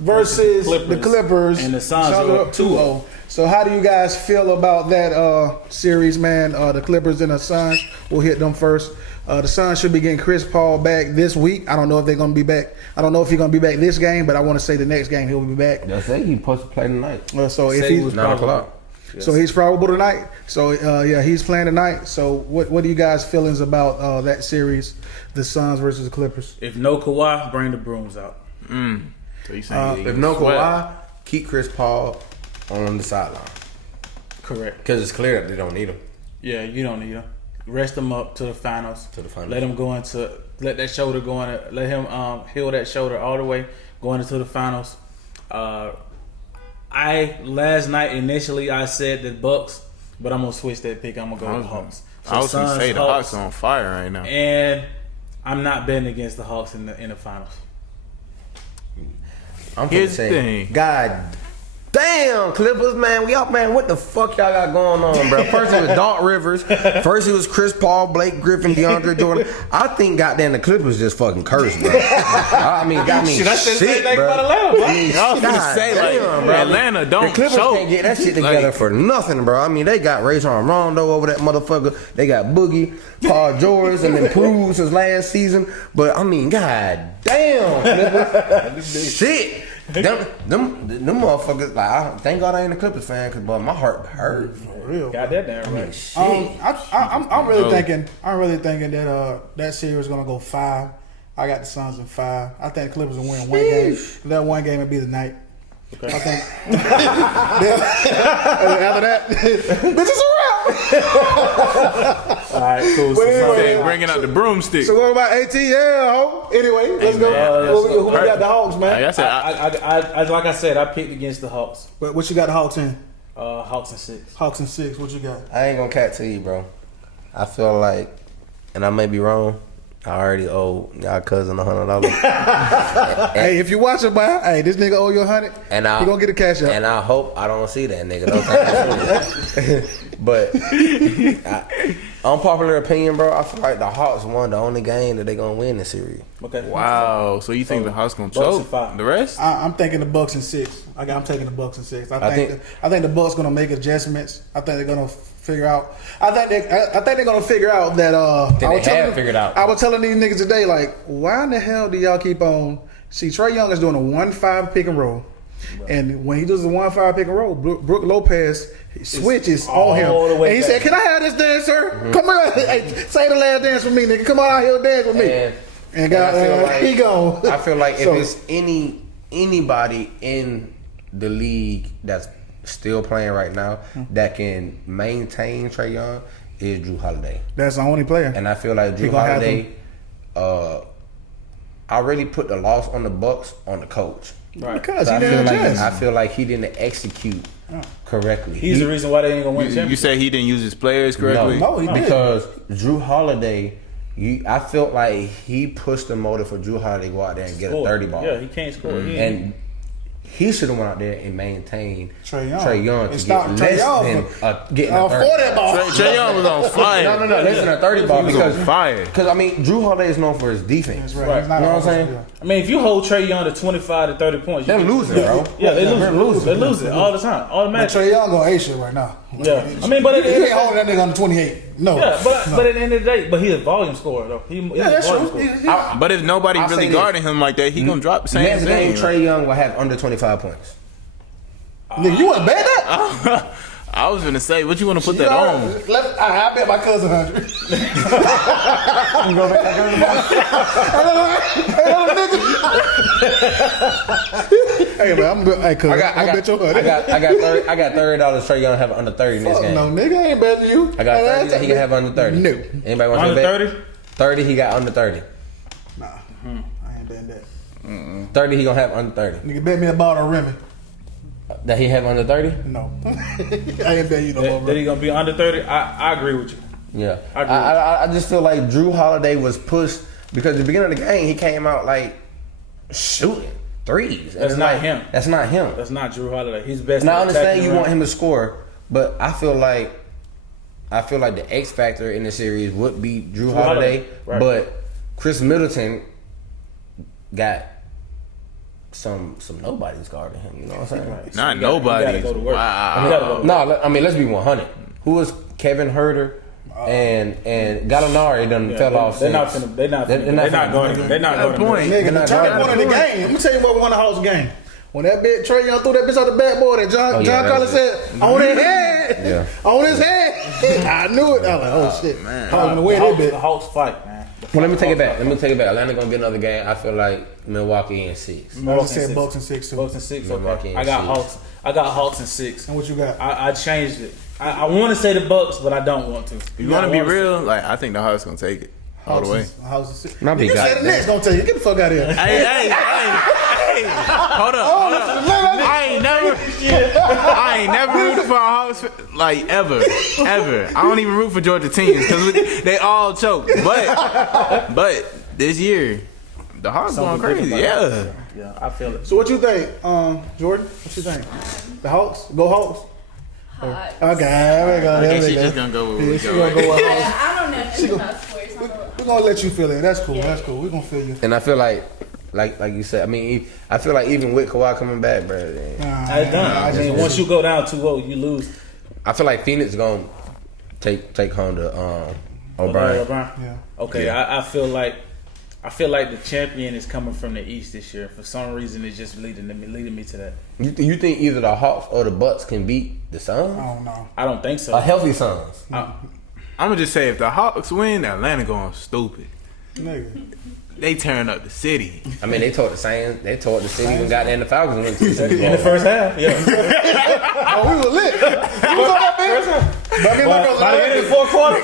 versus the Clippers. And the Suns are up 2-0. So how do you guys feel about that series, man? The Clippers and the Suns. We'll hit them first. The Suns should be getting Chris Paul back this week. I don't know if they're going to be back. I don't know if he's going to be back this game, but I want to say the next game he'll be back. They say he's supposed to play tonight. So if he's 9 o'clock. So he's probable tonight. So he's playing tonight. So what do you guys' feelings about that series, the Suns versus the Clippers? If no Kawhi, bring the brooms out. So you saying If no Kawhi, keep Chris Paul on the sideline. Correct. Because it's clear that they don't need him. Yeah, you don't need him. Rest him up to the finals. Let him go into. Let that shoulder go in. Let him heal that shoulder all the way going into the finals. Last night initially I said the Bucks, but I'm gonna switch that pick. I'm gonna go with the Hawks. So I was gonna say the Hawks are on fire right now. And I'm not betting against the Hawks in the finals. I'm Here's gonna the say, thing. God damn, Clippers, man. What the fuck y'all got going on, bro? First it was Doc Rivers. First it was Chris Paul, Blake Griffin, DeAndre Jordan. I think goddamn the Clippers just fucking cursed, bro. I mean, Shit, I said the same shit, thing bro. about Atlanta, bro. I was gonna say, damn, bro. Atlanta don't The Clippers choke. can't get that shit together Like, for nothing, bro. I mean, they got Rajon Rondo over that motherfucker. They got Boogie, Paul George, and improved since last season. But I mean, god damn, Clippers. Shit. Them motherfuckers, like, thank God I ain't a Clippers fan, cause boy, my heart hurt. For real. Got that damn right. Shit. I'm really thinking. I'm really thinking that that series is gonna go 5. I got the Suns in 5. I think the Clippers will win one game. That one game will be the night. Okay. I think. After that, bitch, it's a wrap. All right, cool. But anyway, Say, bringing out the broomstick. So what about ATL, ho? Anyway, let's go. Who we got the Hawks, man? Like I said, I like I said, I picked against the Hawks. What you got the Hawks in? Hawks and 6. Hawks in 6. What you got? I ain't gonna cat to you, bro. I feel like, and I may be wrong, I already owe y'all cousin $100. Hey, if you watch it, boy, hey, this nigga owe you $100. And you gonna get a cash out. And I hope I don't see that nigga. Don't but unpopular opinion, bro. I feel like the Hawks won the only game that they gonna win this series. Okay. wow. So you think the Hawks gonna Bucks and choke 5. the rest? I'm thinking the Bucks in 6. I'm taking the Bucks in 6. I think the Bucks gonna make adjustments. I think they're gonna figure out. I think they're gonna figure out that. I was telling these niggas today, like, why in the hell do y'all keep on See, Trae Young is doing a 1-5 pick and roll. And when he does the 1-5 pick and roll, Brooke Lopez switches all on him. the way And he back. said, "Can I have this dance, sir? Come on. Hey, say the last dance with me, nigga. Come on out here and dance with me." And got, I feel like- he gone. I feel like So- if it's anybody in the league that's still playing right now that can maintain Trae Young is Drew Holiday. That's the only player. And I feel like Drew gonna have Holiday, I really put the loss on the Bucks on the coach. Right. Because So he didn't adjust. I feel like he didn't execute correctly. He's the reason why they ain't gonna win You championship. said he didn't use his players correctly. No, he did. Because Drew Holiday, I felt like he pushed the motor for Drew Holiday to go out there and get a 30 ball. Yeah, he can't score. He And he should have went out there and maintained Trae Young. to And stop get Trae less Young than getting a 30. 40 ball. Trae Young was on fire. No, less than a 30 ball He was because on fire. I mean Drew Holiday is known for his defense. That's right. Right. He's not You know what I'm always- saying? yeah. I mean, if you hold Trae Young to 25 to 30 points, you They're can- losing, bro. Yeah, they They're lose. losing. They lose it all the time, But automatically. Trae Young gonna ace shit right now. Yeah, I mean, but You it, ain't holding that nigga on 28. No. yeah, but at the end of the day, but he's a volume scorer though. He's Yeah, a that's volume true. scorer. But if nobody I'll really say this. guarding him like that, he gonna drop the same Next game, thing. Trae Young will have under 25 points. Nigga, you want to bet that? I was gonna say, what you want to put that on? I bet my cousin 100. Hey man, I'm good. Hey, cousin, I bet your 100. I got $30 Trae Young have under 30 in this Fuck game. no, nigga, I ain't betting you. I got 30 that he can have under 30. No. Anybody want to Under bet? 30? 30 he got under 30. Nah, I ain't betting that. 30 he gonna have under 30. Nigga, bet me a bottle of Remy. That he have under 30? No, I ain't betting you no more, That bro. he gonna be under 30? I agree with you. Yeah. I agree. I just feel like Drew Holiday was pushed because at the beginning of the game he came out like shooting threes. And That's it's not like, him. That's not him. That's not Drew Holiday. He's best. Now I at understand attacking you around. want him to score, but I feel like the X factor in the series would be Drew Holiday, Right. but Chris Middleton got some nobodies guarding him. You know what I'm saying? Right. Not You gotta nobody. go to work. Wow. You gotta go to work. No, I mean let's be 100. Who was Kevin Herter and Gallinari done Yeah, fell they- off? They're not since. finna. They're not. They're They're not not finna- going. They're not That going. point. Nigga, They're the not turning driving. point of the game. Let me tell you what won the Hawks game. When that bitch Trae Young threw that bitch out the backboard and John yeah, that Collins was said, on his head. Yeah. On his head. I knew it. I was like, oh shit. man. Hawks gonna win The that Hawks, the bit. Hawks fight, man. Well, let me take it back. Atlanta gonna get another game. I feel like Milwaukee in 6. I just said Bucks and 6 too. Bucks and 6. Milwaukee Okay. and I got 6. Hawks. I got Hawks and 6. And what you got? I changed it. I want to say the Bucks, but I don't want to. You want to be real? Like, I think the Hawks gonna take it all the way. Hawks and 6. My big You guy. said the Knicks gonna take it. Get the fuck out of here. Hey, hold up. I ain't never rooted for a Hawks like ever. I don't even root for Georgia teams because they all choke. But this year, the Hawks going Something crazy. different about Yeah. it. Yeah, I feel it. So what you think, Jordan? What you think? The Hawks? Go Hawks. Hot. Okay, there we go. I There guess we she's go. just gonna go with Yeah, what she we gonna go. go with Hawks. Yeah, I don't know anything about sports. We're gonna let you feel it. That's cool. That's cool. We're gonna feel you. And I feel like you said, I mean, I feel like even with Kawhi coming back, bro, It's done. I mean, once you go down 2-0, you lose. I feel like Phoenix gonna take home the O'Brien. LeBron. Yeah. Okay, Yeah. I feel like the champion is coming from the East this year. For some reason, it's just leading me to that. You think either the Hawks or the Bucks can beat the I Suns? don't know. I don't think so. A healthy Suns. I'm gonna just say if the Hawks win, Atlanta going stupid. Nigga. They turn up the city. I mean, they tore the city and got there and the Falcons went to the Super Bowl. In the first half, yeah. Oh, we were lit. We was on that bitch. Back in By the end of the fourth quarter,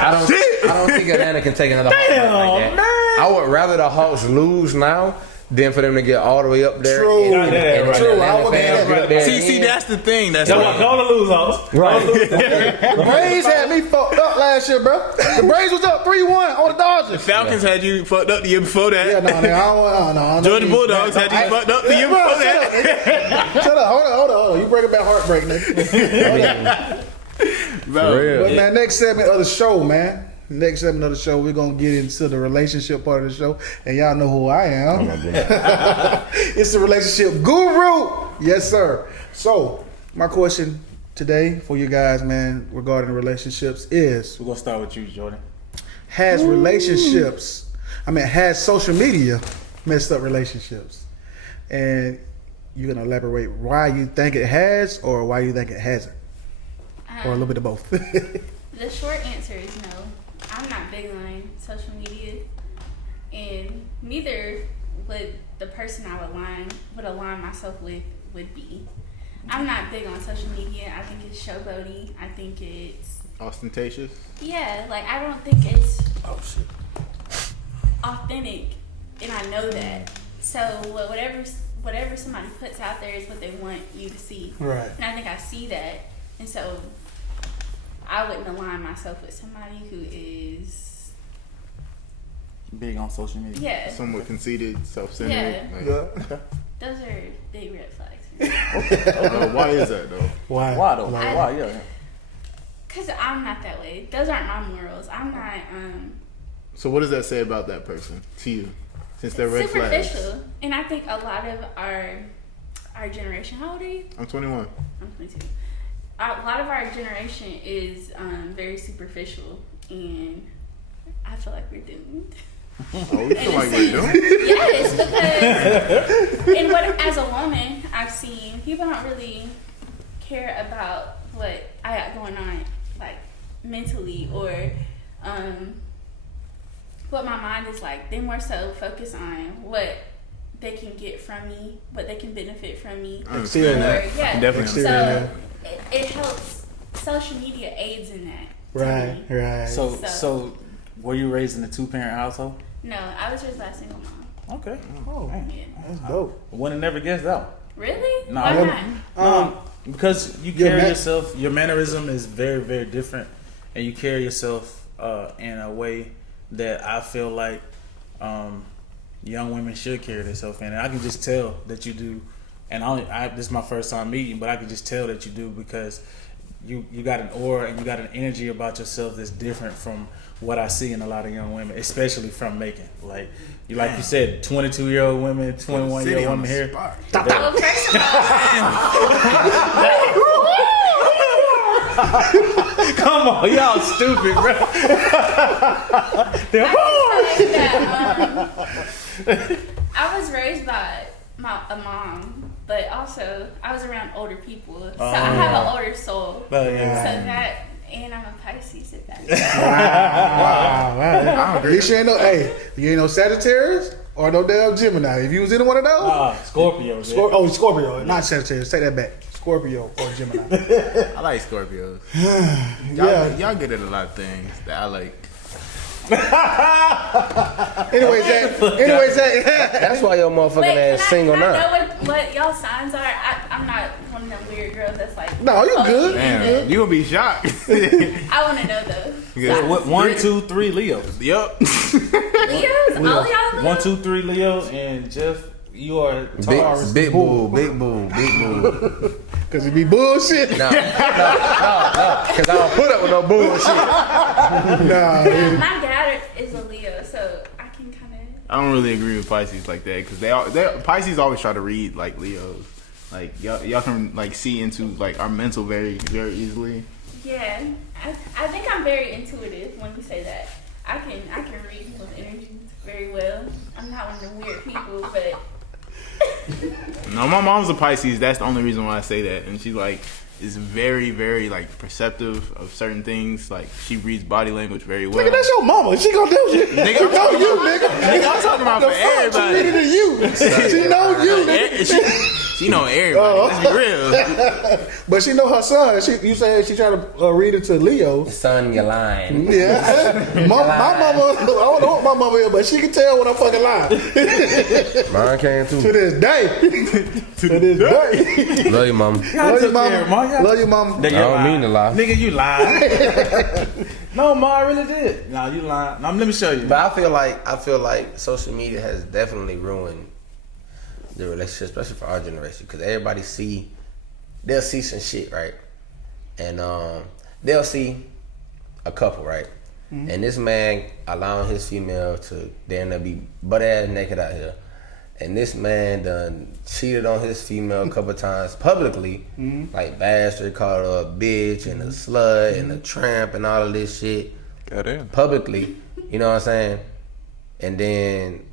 I don't think Atlanta can take another Hawks like that. man. I would rather the Hawks lose now than for them to get all the way up there. True. and Right. True. Atlanta I would fans get get that. up there See, again. that's the thing. That's Don't why. lose, Hawks. Right. The Braves had me fucked up last year, bro. The Braves was up 3-1 on the Dodgers. Falcons had you fucked up the year before that. Yeah, no, nigga, I don't no. Georgia Bulldogs had you fucked up the year before that. Shut up, hold on. You bring about heartbreak, nigga. Hold on. Bro, real. But man, next segment of the show, man. Next segment of the show, we're gonna get into the relationship part of the show, and y'all know who I am. It's the relationship guru, yes sir. So, my question today for you guys, man, regarding relationships is: We're gonna start with you, Jordan. has social media messed up relationships, and you're gonna elaborate why you think it has or why you think it hasn't, or a little bit of both. The short answer is no. I'm not big on social media, and neither would the person I would align myself with would be. I'm not big on social media. I think it's showboaty. I think it's Ostentatious. yeah, like I don't think it's Oh shit! authentic, and I know that. So whatever somebody puts out there is what they want you to see, Right. and I think I see that, and so I wouldn't align myself with somebody who is Big on social media. yeah. Somewhat conceited, self-centered. Yeah. Like, Those are big red flags. why is that though? Why? Why though? Like, Why? Yeah. Cause I'm not that way. Those aren't my morals. I'm not So what does that say about that person to you? Since they're red flags. superficial. And I think a lot of our generation. How old are you? I'm 21. I'm 22. A lot of our generation is very superficial, and I feel like we're doomed. Oh, we feel like we're doing. Yes, because and what as a woman I've seen people don't really care about what I got going on, like mentally or what my mind is like. They more so focus on what they can get from me, what they can benefit from me. Exterior Or, that. yeah. Definitely. So it helps. Social media aids in that. to Right. me. Right. So were you raised in a 2-parent household? No, I was raised by a single mom. Okay. Oh, Yeah. that's dope. Would have never guessed that. Really? No, Why I not? wouldn't. Because you Your carry ma- yourself, your mannerism is very, very different, and you carry yourself in a way that I feel like young women should carry themselves in. And I can just tell that you do. And this is my first time meeting, but I can just tell that you do because you got an aura and you got an energy about yourself that's different from what I see in a lot of young women, especially from Macon. Like you said, 22-year-old women, 21-year-old women here. Well, first of all, Come on, y'all stupid, bro. I was raised by a mom, but also I was around older people, so I have an older soul. Oh, yeah. So that, and I'm a Pisces at that. Wow. I agree. You ain't no. Hey, you ain't no Sagittarius or no damn Gemini. If you was in one of those, Scorpio. Scorpio, not Sagittarius. Take that back. Scorpio or Gemini. I like Scorpios. Yeah. Y'all good at a lot of things that I like. Anyways, that. That's why your motherfucking ass single can I now. know what y'all signs are? I'm not one of them weird girls that's like. No, you good. Damn, you gonna be shocked. I want to know though. Yeah. What, 1, 2, 3 Leos. Yup. Leos? All y'all Leos? 1, 2, 3 Leos, and Jeff, you are Taurus. Big boo, big boo, big boo. Cause it be bullshit. No, cause I don't put up with no bullshit. Nah. My dad is a Leo, so I can kind of. I don't really agree with Pisces like that because Pisces always try to read like Leos. Like y'all can like see into like our mental very very easily. Yeah, I think I'm very intuitive when you say that. I can read people's energies very well. I'm not one of the weird people, but No, my mom's a Pisces. That's the only reason why I say that. And she like is very very like perceptive of certain things. Like she reads body language very well. Nigga, that's your mama. She gonna do shit. Nigga, She I'm know talking you, about- nigga. Nigga, I'm talking about The for fuck? everybody. She better than you. She know you, nigga. She know everybody. Let's be real. But she know her son. You said she trying to read it to Leo. Son, you lying. Yeah. My mama, I don't know what my mama is, but she can tell when I'm fucking lying. Mine came To too. this day. To this day. Love you, mom. Love you, mama. Love you, mama. I don't mean to lie. Nigga, you lying. No, Ma, I really did. No, you lying. No, let me show you. But I feel like social media has definitely ruined the relationship, especially for our generation, because everybody they'll see some shit, right? And they'll see a couple, right? Mm-hmm. And this man allowing his female to then be butt ass naked out here. And this man done cheated on his female a couple times publicly, like bastard, called her a bitch and a slut and a tramp and all of this shit. Goddamn. Publicly, you know what I'm saying? And then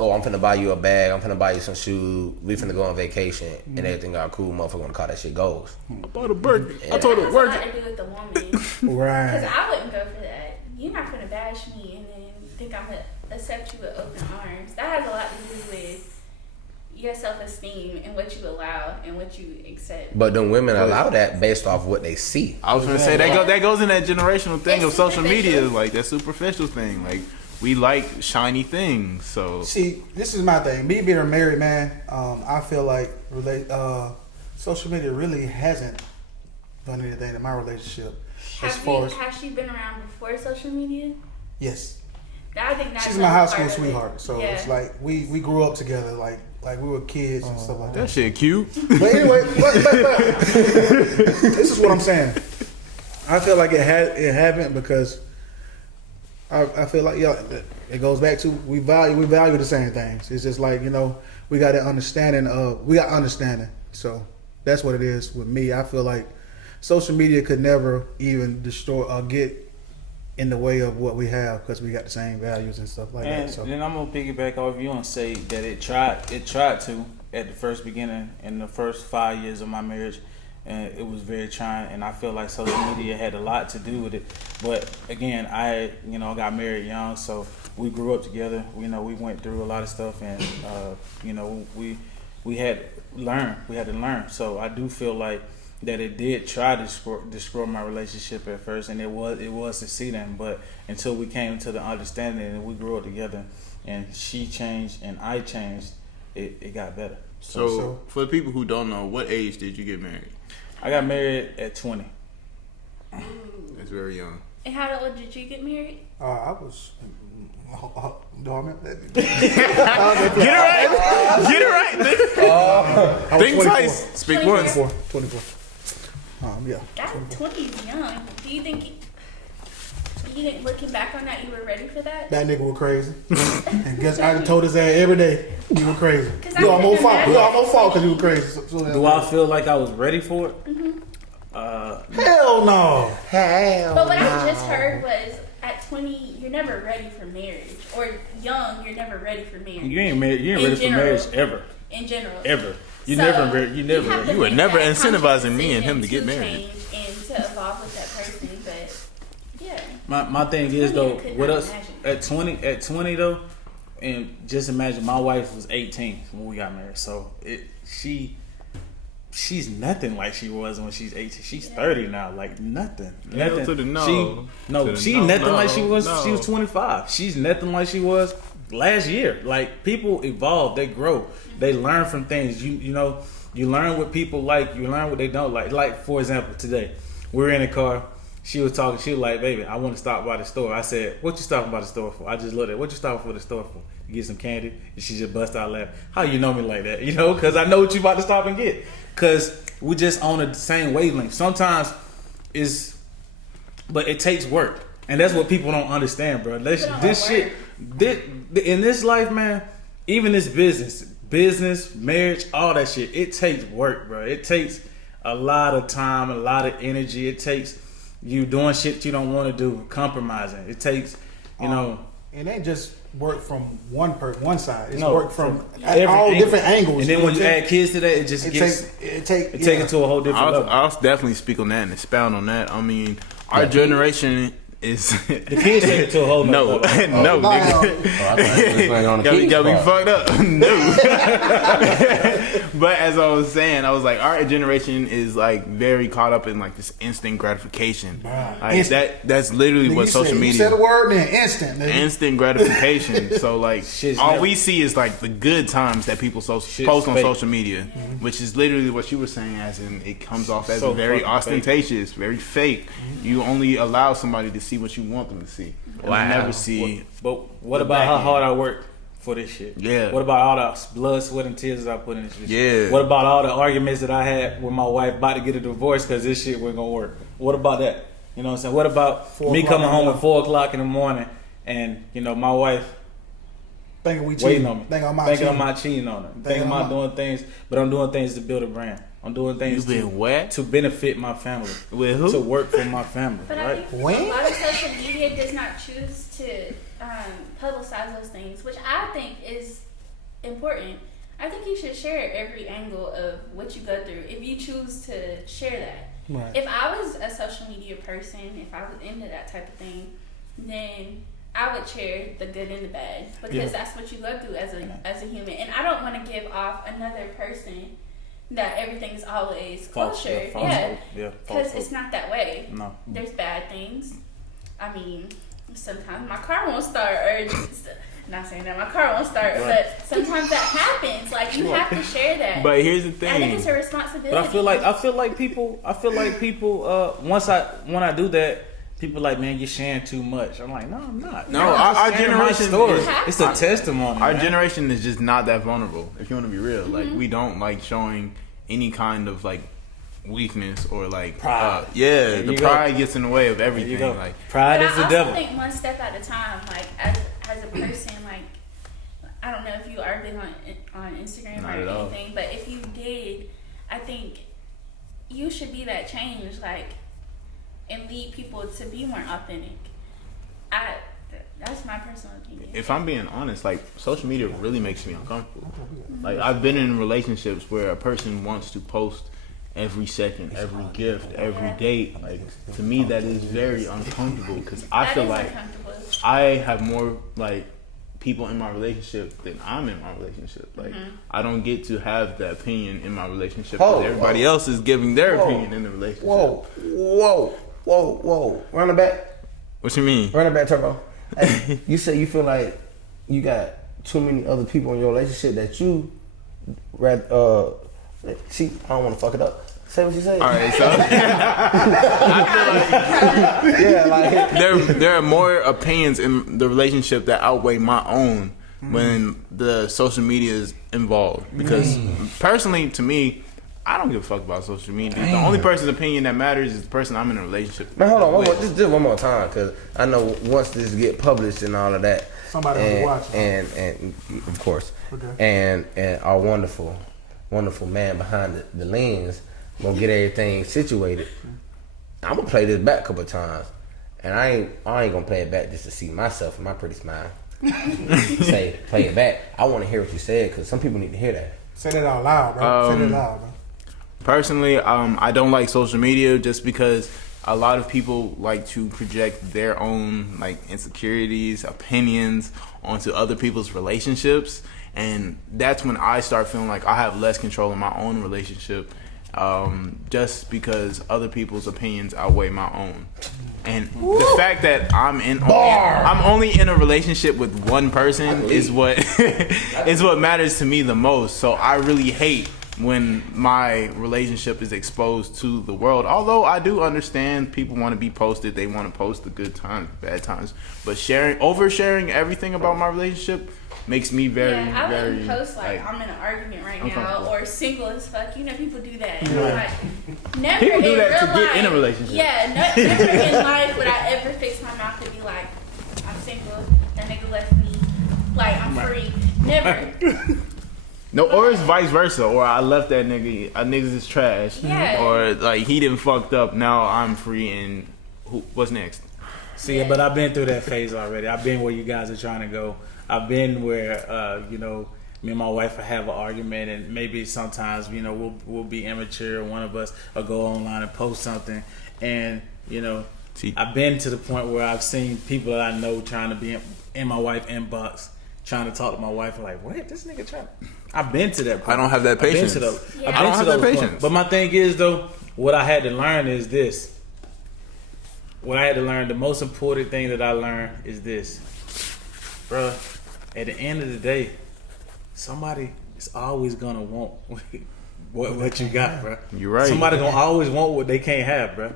oh, I'm finna buy you a bag, I'm finna buy you some shoes, we finna go on vacation, and everything got cool, motherfucker gonna call that shit goals. I bought a burger. Yeah. I told That her has work. a lot to do with the woman. Because Right. I wouldn't go for that. You're not gonna bash me and then think I'm gonna accept you with open arms. That has a lot to do with your self-esteem and what you allow and what you accept. But then women allow that based off what they see. I was gonna say that goes in that generational thing It's of social media, superficial. like that superficial thing. Like we like shiny things, so See, this is my thing. Me being a married man, I feel like social media really hasn't done anything in my relationship. As far as Has she been around before social media? yes, I think that's she's my high school part of it. sweetheart. So Yeah. it's like we grew up together, like we were kids and stuff like that that. shit cute. But anyway, but this is what I'm saying. I feel like it haven't because I feel like it goes back to we value the same things. It's just like we got that understanding. So that's what it is with me. I feel like social media could never even destroy or get in the way of what we have because we got the same values and stuff like And that. So then I'm gonna piggyback off you and say that it tried to at the first beginning in the first 5 years of my marriage, and it was very trying. And I feel like social media had a lot to do with it. But again, I got married young, so we grew up together. We went through a lot of stuff, and we had to learn. So I do feel like that it did try to destroy my relationship at first, and it was succeeding. But until we came to the understanding and we grew up together, and she changed and I changed, it got better. So for the people who don't know, what age did you get married? I got married at 20. That's very young. And how old did you get married? I was. Do I remember that? Get it right. I was Think 24. twice. Speak once. 24. Yeah. That 20 is young. Do you think looking back on that, you were ready for that? That nigga was crazy. And guess I told his ass every day you were crazy. 'Cause I You almost couldn't fought. You imagine. almost fought because you were crazy. So Do I feel like I was ready for it? hell no. But what I just heard was at 20, you're never ready for marriage. Or young, you're never ready for marriage. You ain't ready In for general. marriage ever. In general. Ever. You So, never. have to You were make never that incentivizing me conscious and him to get decision married. change and to evolve with that person. But yeah. My thing is though, could with not us imagine. at 20 though, and just imagine my wife was 18 when we got married. So she's nothing like she was when she's 18. She's 30 now, like nothing. Hell Nothing. to the no. She To the nothing no, like she was. no. She was 25. She's nothing like she was last year. Like people evolve, they grow, they learn from things. You learn what people like. You learn what they don't like. Like for example, today we're in a car. She was talking. She was like, "Baby, I want to stop by the store." I said, "What you stopping by the store for?" I just looked at, "What you stopping for the store for?" To get some candy, and she just bust out laughing. How you know me like that? Because I know what you about to stop and get. Because we just on the same wavelength. Sometimes but it takes work, and that's what people don't understand, bro. This shit, in this life, man. Even this business, marriage, all that shit. It takes work, bro. It takes a lot of time, a lot of energy. It takes you doing shit you don't want to do, compromising. It takes, It ain't just work from one side. It's No, work from every all angle. different angles. And then when you take- add kids to that, it just it gets take it take it to a whole different level. I'll definitely speak on that and expound on that. I mean, our generation is The kids take it to a whole no, nother level. no, no. nigga. Got me fucked up. No. But as I was saying, I was like, our generation is like very caught up in like this instant gratification. Like Instant. that's literally Nigga, what you social said, You media said a word, then instant. Nigga. instant gratification. So like Shit's all never- we see is like the good times that people Shit's post on fake. social media, which is literally what you were saying, as in it comes off as So very fucking ostentatious, very fake. You only allow somebody to see what you want them to see. And Wow. you never see. But what The about back how end. hard I work for this shit? Yeah. What about all the blood, sweat, and tears that I put in this shit? Yeah. What about all the arguments that I had with my wife about to get a divorce because this shit wasn't gonna work? What about that? You know what I'm saying? What about 4 me o'clock coming in the home morning. at 4 o'clock in the morning and my wife Thinking we waiting cheating. on me, Thinking I'm not cheating on her, thinking I'm not doing things, but I'm doing things to build a brand. I'm doing You things been what? to benefit my family, With who? to work for my family, But I right? think When? a lot of social media does not choose to publicize those things, which I think is important. I think you should share every angle of what you go through if you choose to share that. Right. If I was a social media person, if I was into that type of thing, then I would share the good and the bad because that's what you go through as a human. And I don't want to give off another person that everything's always kosher. Because it's not that way. No. There's bad things. I mean, sometimes my car won't start, or not saying that my car won't start, but sometimes that happens. Like, you have to share that. But here's the thing. I think it's a responsibility. But I feel like people when I do that, people like, man, you're sharing too much. I'm like, no, I'm not. No, I'm just our sharing my generation story. is- It's a testimony. Our man. generation is just not that vulnerable. If you want to be real, like we don't like showing any kind of like weakness or like Pride. the you pride gets in the way of There you everything. go. Like Pride But is I the also devil. think one step at a time. Like, as a person, like, I don't know if you are big on Instagram Not or at all. anything, but if you did, I think you should be that change, like, and lead people to be more authentic. That's my personal opinion. if I'm being honest, like social media really makes me uncomfortable. Like I've been in relationships where a person wants to post every second, every gift, every date. Like to me, that is very uncomfortable because I That feel is like uncomfortable. I have more like people in my relationship than I'm in my relationship. Like I don't get to have the opinion in my relationship. Whoa, Everybody whoa. else is giving their Whoa. opinion in the relationship. Whoa. Run it back. What you mean? Run it back, Turbo. Hey, you say you feel like you got too many other people in your relationship that you rather, see, I don't want to fuck it up. Say what you say. All right, so Yeah, like, there are more opinions in the relationship that outweigh my own when the social media is involved. Because personally, to me, I don't give a fuck about social media. The only person's opinion that matters is the person I'm in a relationship man, hold on, one with. more, just one more time, because I know once this get published and all of that, Somebody will be watching. and of course, Okay. and our wonderful man behind the lens gonna get everything situated. I'm gonna play this back a couple of times, and I ain't gonna play it back just to see myself and my pretty smile. Say, play it back. I want to hear what you said because some people need to hear that. Say that out loud, bro. Say that loud, bro. Personally, I don't like social media just because a lot of people like to project their own like insecurities, opinions onto other people's relationships, and that's when I start feeling like I have less control in my own relationship, just because other people's opinions outweigh my own. And the fact that I'm only in a relationship with one person is what is what matters to me the most. So I really hate when my relationship is exposed to the world. Although I do understand people want to be posted, they want to post the good times, bad times. But oversharing everything about my relationship makes me very, I very wouldn't post like I'm in an argument right now uncomfortable. or single as fuck. You know, people do that. And I'm like, never People do in that to real get in a life- relationship. Yeah, never in life would I ever fix my mouth to be like, I'm single. That nigga left me. Like, I'm free. Never. No, or it's vice versa. Or I left that nigga. Niggas is trash. Yeah. Or like he didn't fucked up. Now I'm free. And what's next? See, but I've been through that phase already. I've been where you guys are trying to go. I've been where, me and my wife will have an argument, and maybe sometimes, we'll be immature. One of us will go online and post something, and See. I've been to the point where I've seen people that I know trying to be in my wife's inbox, trying to talk to my wife. Like, what? This nigga trying? I've been to that point. I don't have that I've been patience. to those- Yeah. I've I been don't to have that those points. patience. But my thing is, though, what I had to learn is this. What I had to learn, the most important thing that I learned is this. Bruh, at the end of the day, somebody is always gonna want what you got, bruh. You're right. Somebody gonna always want what they can't have, bruh.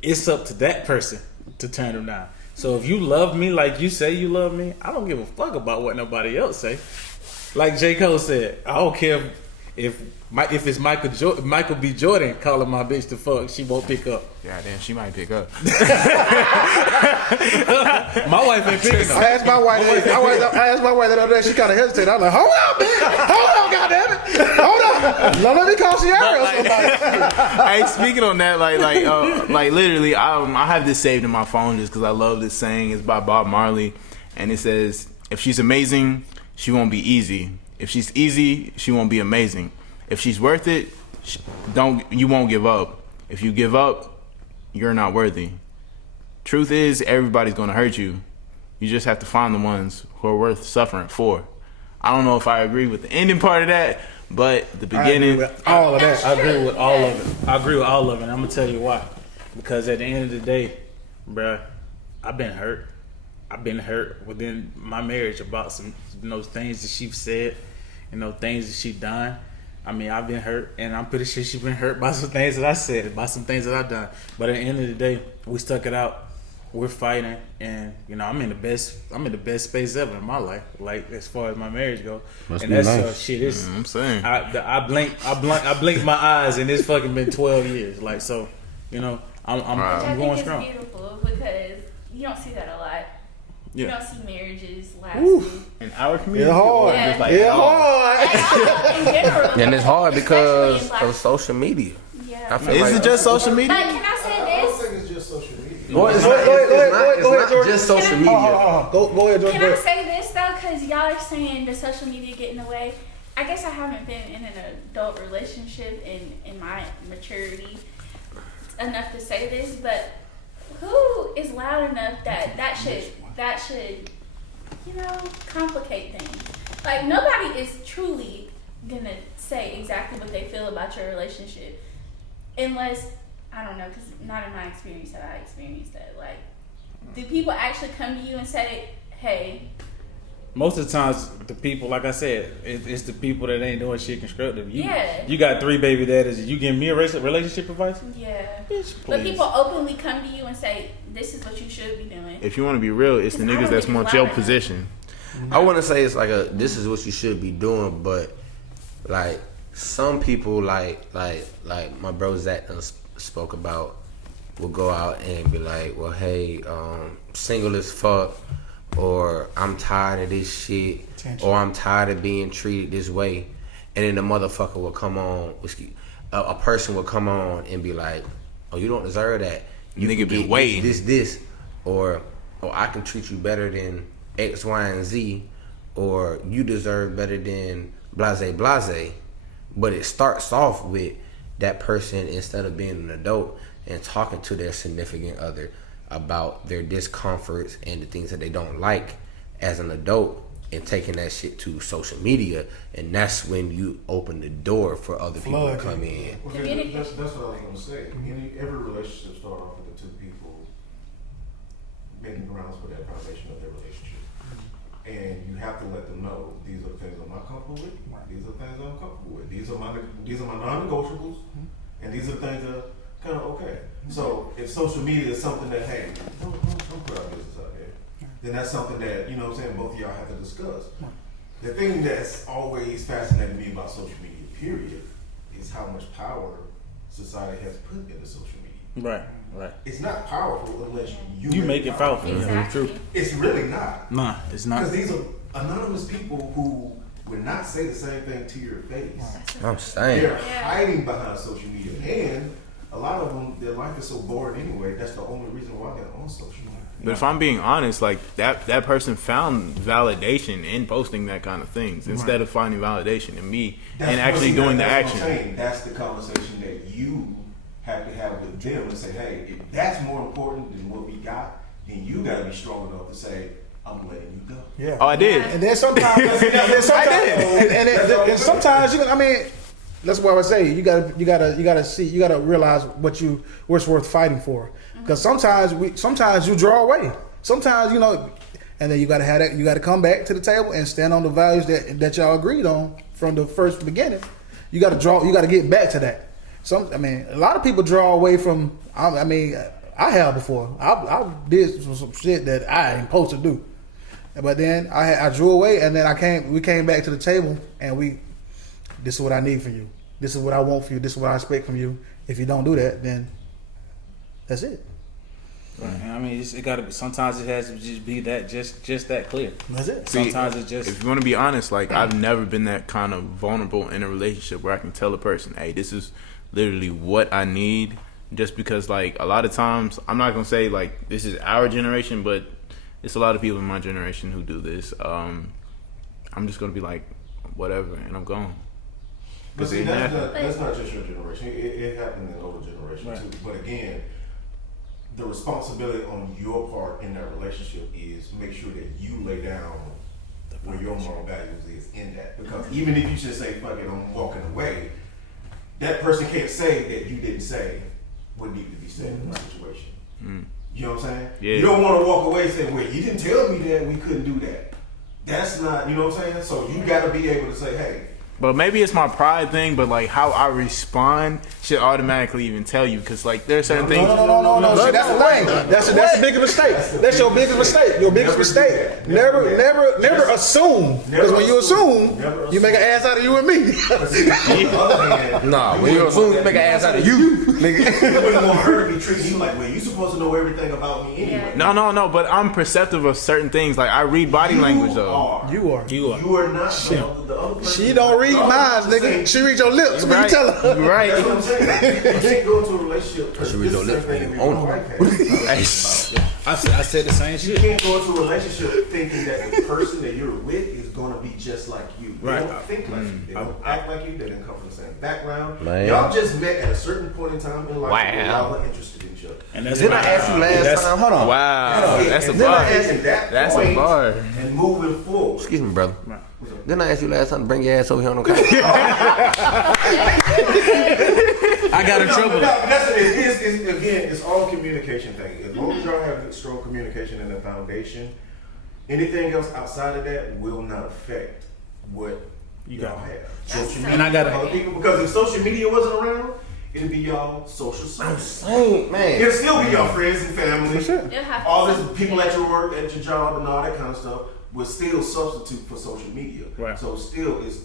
It's up to that person to turn them down. So if you love me like you say you love me, I don't give a fuck about what nobody else say. Like J. Cole said, I don't care if it's Michael B. Jordan calling my bitch to fuck, she won't pick up. Yeah, damn, she might pick up. My wife ain't picking I up. asked my wife. I asked my wife that other day. She kind of hesitated. I was like, "Hold on, man. Hold on, goddammit. Hold on. Now let me call Sierra or somebody." Hey, speaking on that, like literally, I have this saved in my phone just because I love this saying. It's by Bob Marley, and it says, if she's amazing, she won't be easy. If she's easy, she won't be amazing. If she's worth it, you won't give up. If you give up, you're not worthy. Truth is, everybody's gonna hurt you. You just have to find the ones who are worth suffering for. I don't know if I agree with the ending part of that, but the beginning. All of that. I agree with all of it. I agree with all of it. I'm gonna tell you why. Because at the end of the day, bruh, I've been hurt. I've been hurt within my marriage about some things that she said, things that she done. I mean, I've been hurt, and I'm pretty sure she's been hurt by some things that I said, by some things that I've done. But at the end of the day, we stuck it out. We're fighting, and I'm in the best space ever in my life, like as far as my marriage go. Must And be that's nice. shit. It's, I'm saying. I blinked my eyes, and it's fucking been 12 years. Like, so, I'm Which I going think strong. is beautiful because you don't see that a lot. You Yeah. don't see marriages lasting. In our community, Yeah, hard. or just like Yeah, all? hard. In general, And it's hard because especially in of social media. Yeah. I feel Is like it just social media? But can I say I don't this? think it's just social media. Well, it's Go not, ahead, it's go ahead, not, go it's ahead, not Jordan. just social Can I- media. Go ahead, George. Can Go I ahead. say this though? Because y'all are saying the social media get in the way. I guess I haven't been in an adult relationship in my maturity enough to say this, but who is loud enough that should complicate things? Like nobody is truly gonna say exactly what they feel about your relationship, unless I don't know, because not in my experience have I experienced that. Like, do people actually come to you and say, "Hey"? Most of the times, the people, like I said, it's the people that ain't doing shit constructive. Yeah. You got 3 baby daddies. You giving me a relationship advice? Yeah. Bitch, But please. people openly come to you and say, "This is what you should be doing." If you want to be real, it's the Because I niggas don't that's think more it's your loud enough. position. I wouldn't say it's like this is what you should be doing, but like some people like my bro Zach done spoke about will go out and be like, well, hey, single as fuck, or I'm tired of this shit, or I'm tired of being treated this way, and then the motherfucker will come on, a person will come on and be like, oh, you don't deserve that. You Nigga can been get waiting. this, or I can treat you better than X, Y, and Z, or you deserve better than blase. But it starts off with that person, instead of being an adult and talking to their significant other about their discomforts and the things that they don't like as an adult, and taking that shit to social media, and that's when you open the door for other people to come in. Well, that's what I was gonna say. Every relationship starts off with the two people making grounds for that foundation of their relationship, and you have to let them know these are the things I'm not comfortable with. These are the things I'm comfortable with. These are my non-negotiables, and these are the things that are kind of okay. So if social media is something that, hey, don't put our business out there, then that's something that, both of y'all have to discuss. The thing that's always fascinated me about social media, period, is how much power society has put into social media. Right. It's not powerful unless You make it powerful. Exactly. True. It's really not. Nah, it's not. Because these are anonymous people who would not say the same thing to your face. I'm saying. They're hiding behind social media. And a lot of them, their life is so boring anyway, that's the only reason why they're on social media. But if I'm being honest, like that person found validation in posting that kind of things instead of finding validation in me and actually doing the That's what I'm action. saying. That's the conversation that you have to have with them and say, hey, if that's more important than what we got, then you got to be strong enough to say, I'm letting you go. Yeah. Oh, I did. And then sometimes, and sometimes that's what I would say. You gotta realize what's worth fighting for. Because sometimes you draw away. Sometimes and then you gotta have that. You gotta come back to the table and stand on the values that y'all agreed on from the first beginning. You gotta draw. You gotta get back to that. A lot of people draw away from. I have before. I did some shit that I ain't supposed to do. But then I drew away, and then we came back to the table, and this is what I need from you. This is what I want from you. This is what I expect from you. If you don't do that, then that's it. Right. I mean, it got to be. Sometimes it has to just be that, just that clear. That's it. See, Sometimes it's just. If you want to be honest, like I've never been that kind of vulnerable in a relationship where I can tell a person, hey, this is literally what I need. Just because, like, a lot of times, I'm not gonna say like this is our generation, but it's a lot of people in my generation who do this. I'm just gonna be like, whatever, and I'm gone. But see, it that's happened. not just your generation. It happened in older generations too. But again, the responsibility on your part in that relationship is make sure that you lay down where your moral values is in that. Because even if you just say, fuck it, I'm walking away, that person can't say that you didn't say what needed to be said in that situation. You know what I'm saying? Yeah. You don't want to walk away and say, well, you didn't tell me that we couldn't do that. That's not, you know what I'm saying? So you got to be able to say, hey, But maybe it's my pride thing, but like how I respond should automatically even tell you, because like there are certain things. No. See, that's the thing. That's the biggest mistake. That's your biggest mistake. Your biggest mistake. Never assume. Because when you assume, you make an ass out of you and me. on the other hand, Nah, when you assume you make an ass out of you, nigga. you wouldn't want her to be treating you like, well, you supposed to know everything about me anyway. No, but I'm perceptive of certain things. Like I read body language though. You are. You are not. The other person, She don't read the other mine, person nigga. saying- She read your lips when you tell her. You're right. That's what I'm saying. You can't go into a relationship. She read your lips when you own it. I said the same You shit. can't go into a relationship thinking that the person that you're with is going to be just like you. They Right. don't think like you. They don't act like you. They didn't come from the same background. Man. Y'all just met at a certain point in time in life. Wow. And y'all are interested in each other. And that's Didn't I why- ask you last that's- time? Hold on. Wow, that's a And then bar. I asked him that That's a point bar. And moving forward. Excuse me, brother. Didn't I ask you last time to bring your ass over here on the couch? I got in trouble. No, that's again, it's all a communication thing. As long as y'all have good, strong communication in the foundation, anything else outside of that will not affect what You y'all got it. have. That's Social so And I gotta- other people, because if social media wasn't around, it'd be y'all social circle. Same, man. It'd still be y'all friends and family. You'll have All to this people at your work, at your job, and all that kind of stuff will still substitute for social media. Right. So still, it's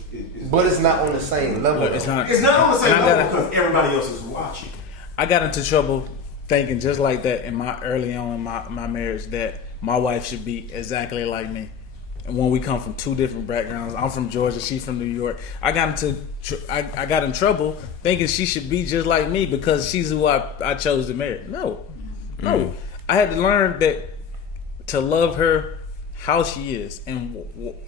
But it's not on the same level. Look, it's not. It's not on the same And I level gotta- because everybody else is watching. I got into trouble thinking just like that in my early on in my marriage that my wife should be exactly like me. And when we come from two different backgrounds, I'm from Georgia, she's from New York. I got in trouble thinking she should be just like me because she's who I chose to marry. No. I had to learn that to love her how she is, and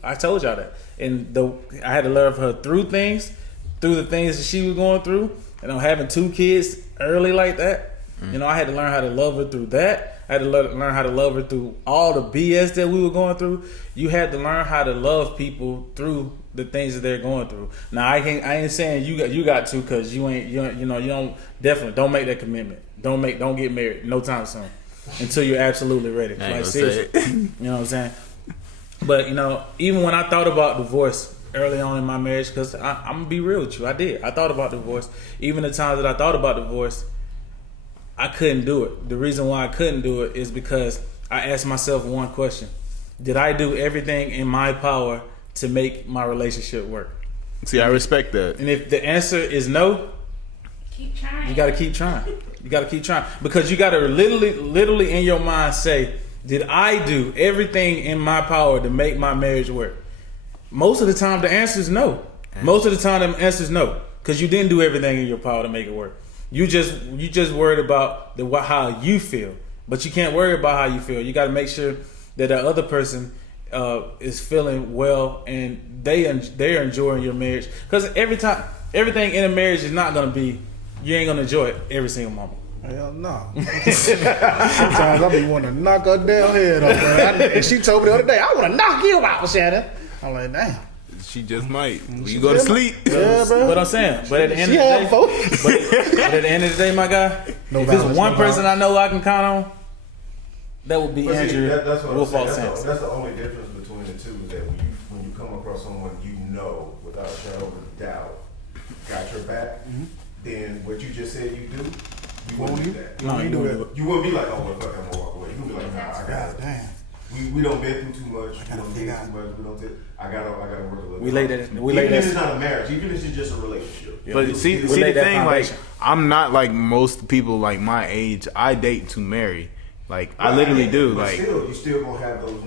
I told y'all that. And I had to love her through the things that she was going through. And I'm having two kids early like that. You know, I had to learn how to love her through that. I had to learn how to love her through all the BS that we were going through. You had to learn how to love people through the things that they're going through. Now I ain't saying you got to, because you don't don't make that commitment. Don't get married no time soon until you're absolutely ready. I ain't Like gonna seriously, say it. you know what I'm saying? But even when I thought about divorce early on in my marriage, because I'm gonna be real with you, I thought about divorce. Even the times that I thought about divorce, I couldn't do it. The reason why I couldn't do it is because I asked myself one question: did I do everything in my power to make my relationship work? See, I respect that. And if the answer is no, keep trying. you got to keep trying. You got to keep trying, because you got to literally in your mind say, did I do everything in my power to make my marriage work? Most of the time, the answer is no. Most of the time, the answer is no, because you didn't do everything in your power to make it work. You just worried about how you feel, but you can't worry about how you feel. You got to make sure that the other person is feeling well and they're enjoying your marriage. Because everything in a marriage is not gonna be. You ain't gonna enjoy it every single moment. Hell no. Sometimes I be wanting to knock her damn head off, man. And she told me the other day, I want to knock you out, Shannon. I'm like, damn. She just might. When you go to sleep. Yeah, bro. But I'm saying, but at the end She of had the day, folks. but at the end of the day, my guy, No if violence, there's one no person violence. I know I can count on, that would be But see, Andrew that's what I'm Wolfall saying. Sampson. That's the only difference between the two is that when you come across someone you know without a shadow of a doubt got your back, then what you just said you do, you won't do that. No, you do don't it. You wouldn't be like, oh well, fuck, I'm gonna walk away. You gonna be like, nah, I got God it. damn. We don't been through too much. We gotta don't figure get out. too much. We don't. I gotta work a little. We bit laid harder. that- we laid Even if that- it's not a marriage, even if it's just a relationship. But see we the laid that thing, like, foundation. I'm not like most people like my age. I date to marry. Like, I literally do. But Like, still, you still gonna have those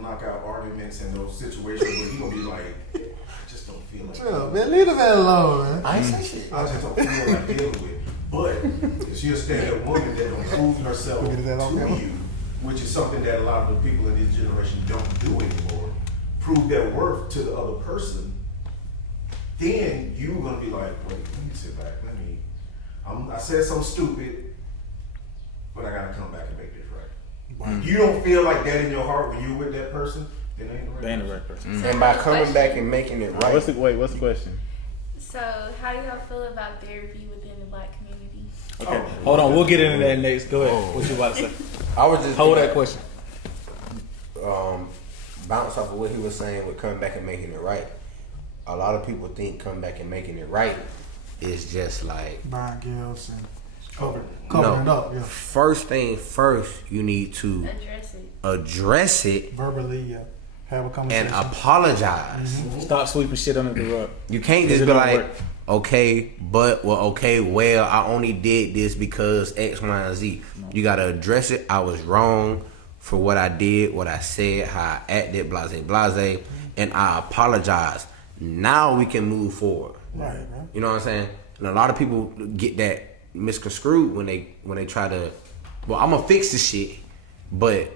knockout arguments and those situations where you gonna be like, I just don't feel like. Man, leave the man alone, man. I ain't say shit. I just don't feel like dealing with it. But if she's a stand-up woman that don't prove herself Look at that on to camera. you, which is something that a lot of the people in this generation don't do anymore, prove their worth to the other person, then you're gonna be like, wait, let me sit back, I said something stupid, but I gotta come back and make this right. If you don't feel like that in your heart when you're with that person, then they ain't the right person. And by coming back and making it right. What's the question? So, how do y'all feel about therapy within the Black community? Okay, hold on. We'll get into that next. Go ahead. What you about to say? I was just Hold thinking, that question. bounce off of what he was saying with coming back and making it right. A lot of people think coming back and making it right is just like Brian Gills and covering it no. up, yeah. First thing first, you need to address it Verbally, yeah. Have a conversation. and apologize. Stop sweeping shit under the rug. You can't just It be don't like, work. okay, I only did this because X, Y, and Z. You gotta address it. I was wrong for what I did, what I said, how I acted, blase, and I apologize. Now we can move forward. Right. You know what I'm saying? And a lot of people get that misconstrued when they try to, well, I'm gonna fix this shit, but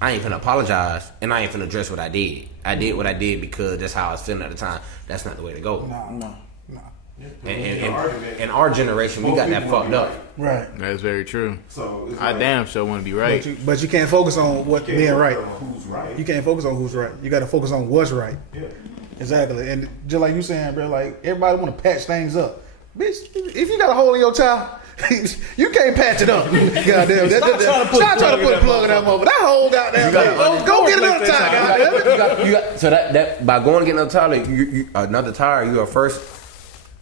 I ain't finna apologize and I ain't finna address what I did. I did what I did because that's how I was feeling at the time. That's not the way to go. No. And in our generation, we got that fucked up. Right. That's very true. So it's I like, damn sure want to be right. But you can't focus on what can't being work right. on who's right. You can't focus on who's right. You got to focus on what's right. Yeah. Exactly. And just like you saying, bro, like everybody want to patch things up. Bitch, if you got a hole in your child, you can't patch it up. Goddamn. Stop trying to put a plug in that motherfucker. That hole goddamn. Go get another tire, goddamn. So that by going to get another tire, another tire, you are first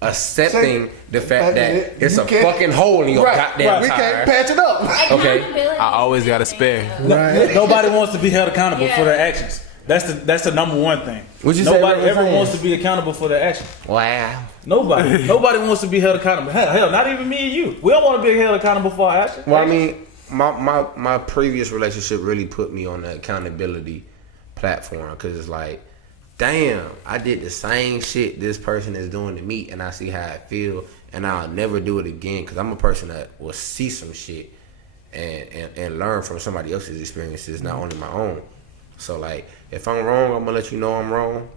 accepting the fact that it's a fucking hole in your goddamn We tire. can't patch it up. Okay. I always got a spare. Right. Nobody wants to be held accountable for their actions. That's the number one thing. What'd you say, Nobody what ever was wants to be accountable for their actions. Wow. Nobody wants to be held accountable. Hell, not even me and you. We don't want to be held accountable for our actions. Well, I mean, my previous relationship really put me on the accountability platform because it's like, damn, I did the same shit this person is doing to me, and I see how I feel, and I'll never do it again because I'm a person that will see some shit and learn from somebody else's experiences, not only my own. So like, if I'm wrong, I'm gonna let you know I'm wrong.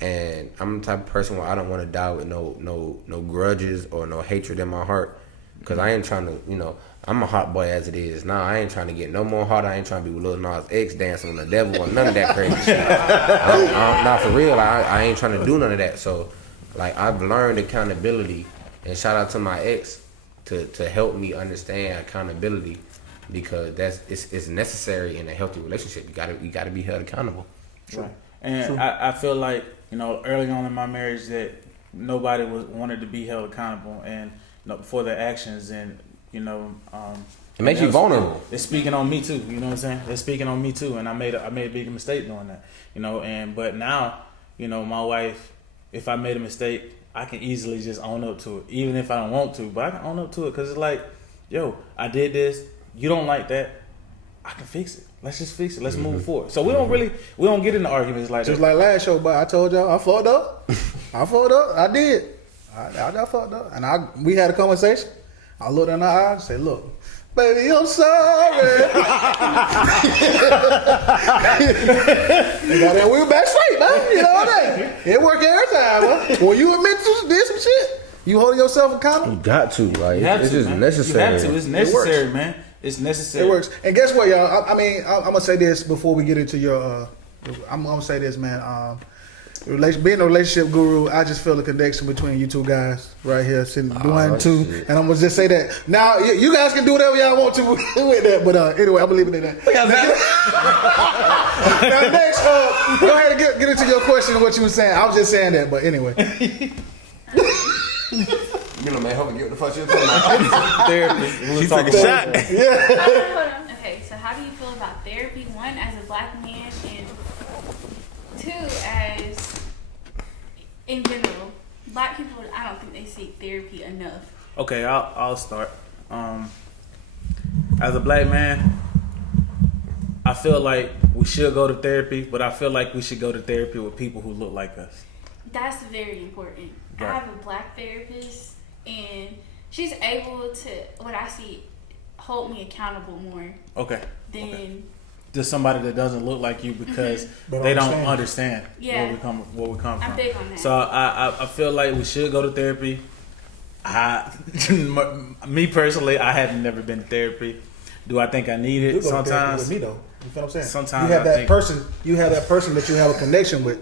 And I'm the type of person where I don't want to die with no grudges or no hatred in my heart, because I ain't trying to, I'm a hot boy as it is now. I ain't trying to get no more hot. I ain't trying to be with Lil Nas X dancing on the devil or none of that crazy shit. Not for real. I ain't trying to do none of that. So, like, I've learned accountability, and shout out to my ex to help me understand accountability, because it's necessary in a healthy relationship. You gotta be held accountable. Right. And I feel like, early on in my marriage that nobody wanted to be held accountable and for their actions, and It makes you vulnerable. It's speaking on me too. You know what I'm saying? It's speaking on me too, and I made a big mistake doing that. But now, my wife, if I made a mistake, I can easily just own up to it, even if I don't want to. But I can own up to it because it's like, yo, I did this. You don't like that. I can fix it. Let's just fix it. Let's move forward. So we don't get into arguments like Just that. like last show, but I told y'all I fucked up. I did. I fucked up. And we had a conversation. I looked in her eyes and said, look, baby, I'm sorry. And we were back straight, man. You know what I mean? It worked every time, man. When you admit to did some shit, you holding yourself accountable. You got to, like, You have it's to, just man. necessary. You have to. It's necessary, man. It's necessary. It works. And guess what, y'all? I'm gonna say this before we get into your. I'm gonna say this, man. Being a relationship guru, I just feel the connection between you two guys right here, sitting doing two. Shit. And I'm gonna just say that now. You guys can do whatever y'all want to with that, but anyway, I'm gonna leave it at that. Now next, go ahead and get into your question and what you were saying. I was just saying that, but anyway. Man, hold on, get the fuck you talking about. Therapy. She took a shot. Hold on. Okay, so how do you feel about therapy? One, as a black man, and two, as in general, black people, I don't think they seek therapy enough. Okay, I'll start. As a black man, I feel like we should go to therapy, but I feel like we should go to therapy with people who look like us. That's very important. Right. I have a black therapist, and she's able to, what I see, hold me accountable more. Okay. than Just somebody that doesn't look like you because But they don't understand. understand Yeah. where we come I'm from. big on that. So I feel like we should go to therapy. Me personally, I have never been to therapy. Do I think I need You it? go to therapy Sometimes. with me though. You feel what I'm saying? Sometimes you have I that think- person. You have that person that you have a connection with.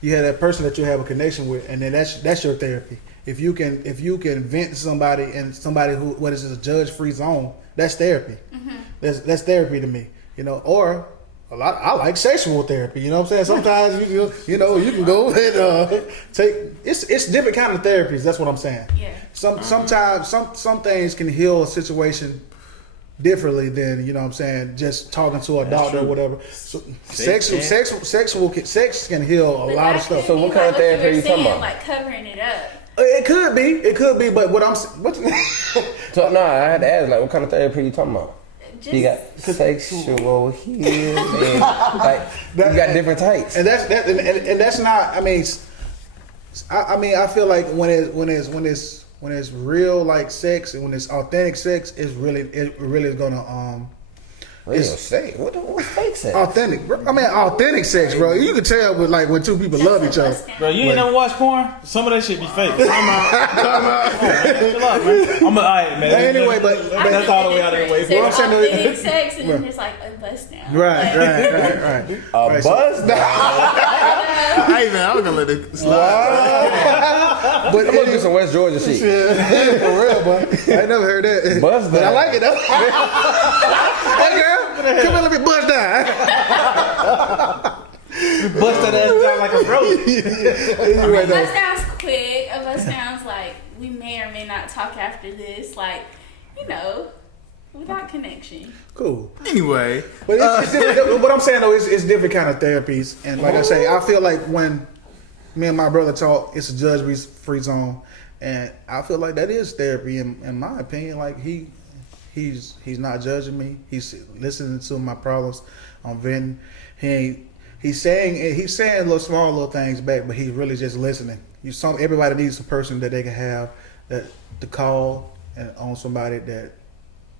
You have that person that you have a connection with, and then that's your therapy. If you can vent to somebody and somebody who what is a judge free zone, that's therapy. That's therapy to me. You know, or a lot. I like sexual therapy. You know what I'm saying? Sometimes you can go and take. It's different kind of therapies. That's what I'm saying. yeah. Sometimes some things can heal a situation differently than you know what I'm saying just talking to a doctor or whatever. So sex can heal a But lot that of stuff. could So be what kind of like therapy you are you were talking saying, about? Like covering it up. It could be, but what So no, I had to ask, like, what kind of therapy are you talking about? Just You got sexual healing, like you got different types. and that's not. I mean, I feel like when it's real like sex and when it's authentic sex, it really is gonna What you gonna say? What's fake sex? authentic. I mean, authentic sex, bro. You can tell with like when two people love each other. Bro, you ain't never watched porn? Some of that shit be fake. Chill out, man. Alright, man. Anyway, but That's all the way out of the way. What I'm There's saying is- authentic sex and then there's like a bust down. right. A buzz down. Hey man, I was gonna let it slide. But I'm gonna do some West Georgia shit. for real, boy. I ain't never heard that. Buzz But I down. like it though. Hey girl, come here, let me bust down. Bust that ass down like a rope. Anyway, A though. bust down's quick. A bust down's like we may or may not talk after this. Like, without connection. Cool. Anyway, But it's different. What I'm saying though is it's different kind of therapies, and like I say, I feel like when me and my brother talk, it's a judge-free zone, and I feel like that is therapy in my opinion. Like he's not judging me. He's listening to my problems. I'm venting. He's saying little things back, but he's really just listening. Everybody needs a person that they can have that to call and on somebody that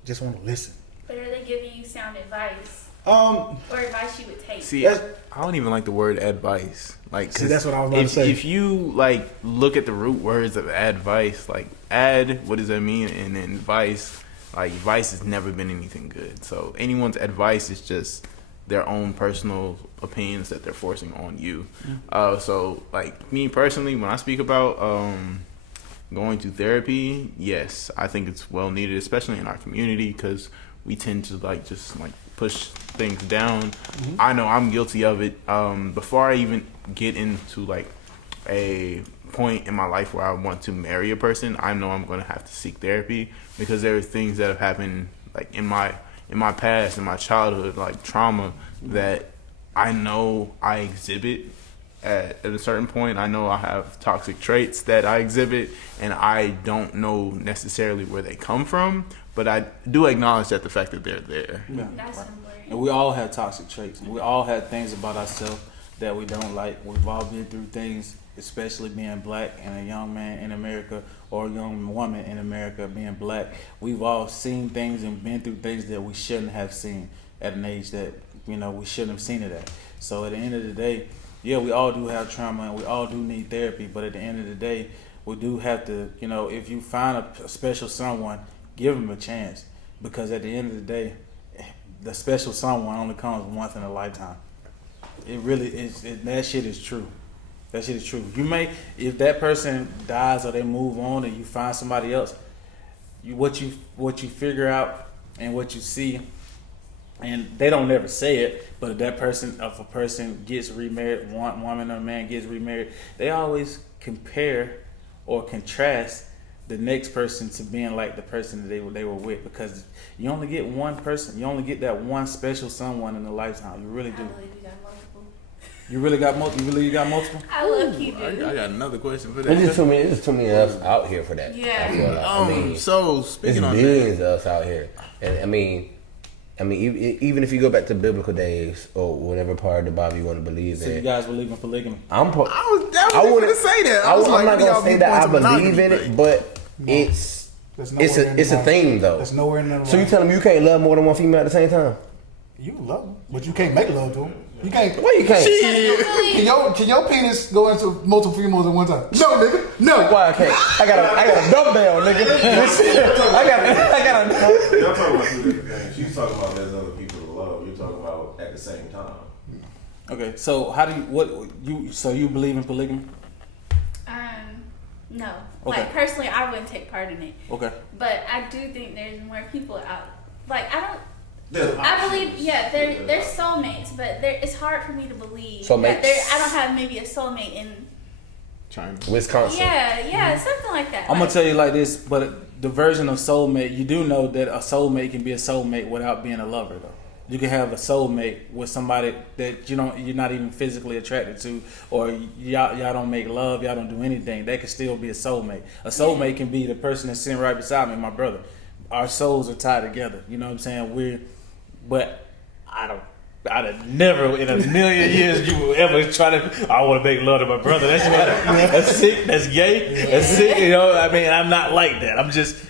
just want to listen. But are they giving you sound advice Um, or advice you would take? see, That's- I don't even like the word advice. Like, See, that's what I was about to if, say. If you like look at the root words of advice, like ad, what does that mean? And then vice, like vice has never been anything good. So anyone's advice is just their own personal opinions that they're forcing on you. So like me personally, when I speak about going to therapy, yes, I think it's well needed, especially in our community, because we tend to like just like push things down. I know I'm guilty of it. Before I even get into like a point in my life where I want to marry a person, I know I'm going to have to seek therapy, because there are things that have happened like in my past, in my childhood, like trauma, that I know I exhibit at a certain point. I know I have toxic traits that I exhibit, and I don't know necessarily where they come from, but I do acknowledge that the fact that they're there. That's important. And we all have toxic traits. We all have things about ourselves that we don't like. We've all been through things, especially being black and a young man in America or a young woman in America being black. We've all seen things and been through things that we shouldn't have seen at an age that, we shouldn't have seen it at. So at the end of the day, yeah, we all do have trauma and we all do need therapy, but at the end of the day, we do have to, if you find a special someone, give them a chance, because at the end of the day, the special someone only comes once in a lifetime. It really is. That shit is true. That shit is true. You may, if that person dies or they move on and you find somebody else, what you figure out and what you see, and they don't never say it, but if a person gets remarried, one woman or man gets remarried, they always compare or contrast the next person to being like the person that they were with, because you only get one person, you only get that one special someone in a lifetime. You really I do. believe you got multiple. You really got multiple. You really got multiple. I look you I do. got another question for There's that. just too many of us out here for that. Yeah. I feel like. I mean, So there's speaking on that, billions of us out here, and I mean, even if you go back to biblical days or whatever part of the Bible you want to believe So you in, guys believe in polygamy? I was I wouldn't to say that. I was I'm like, not what gonna y'all say that I viewpoints of believe in monogamy? it, but it's There's nowhere in it's the a Bible. thing though. There's nowhere in the So you Bible. telling me you can't love more than one female at the same time? You can love them, but you can't make love to them. You can't. Well, you can't. Can your penis go into multiple females at one time? No, nigga. No. Why I can't? I got a dumbbell, nigga. I got a. Y'all talking about two different things. She's talking about there's other people to love. You're talking about at the same time. Okay, so how do you believe in polygamy? No. Okay. Like personally, I wouldn't take part in it. Okay. But I do think there's more people out. Like I don't. There's I believe, options. they're soulmates, but it's hard for me to believe Soulmates. that I don't have maybe a soulmate in. China. Wisconsin. Yeah, something like that. I'm gonna tell you like this, but the version of soulmate, you do know that a soulmate can be a soulmate without being a lover, though. You can have a soulmate with somebody that you're not even physically attracted to, or y'all don't make love, y'all don't do anything. That can still be a soulmate. A soulmate can be the person that's sitting right beside me, my brother. Our souls are tied together. You know what I'm saying? But I'd have never in a million years you would ever try to. I want to make love to my brother. That's sick. That's gay. That's sick. You know. I mean, I'm not like that.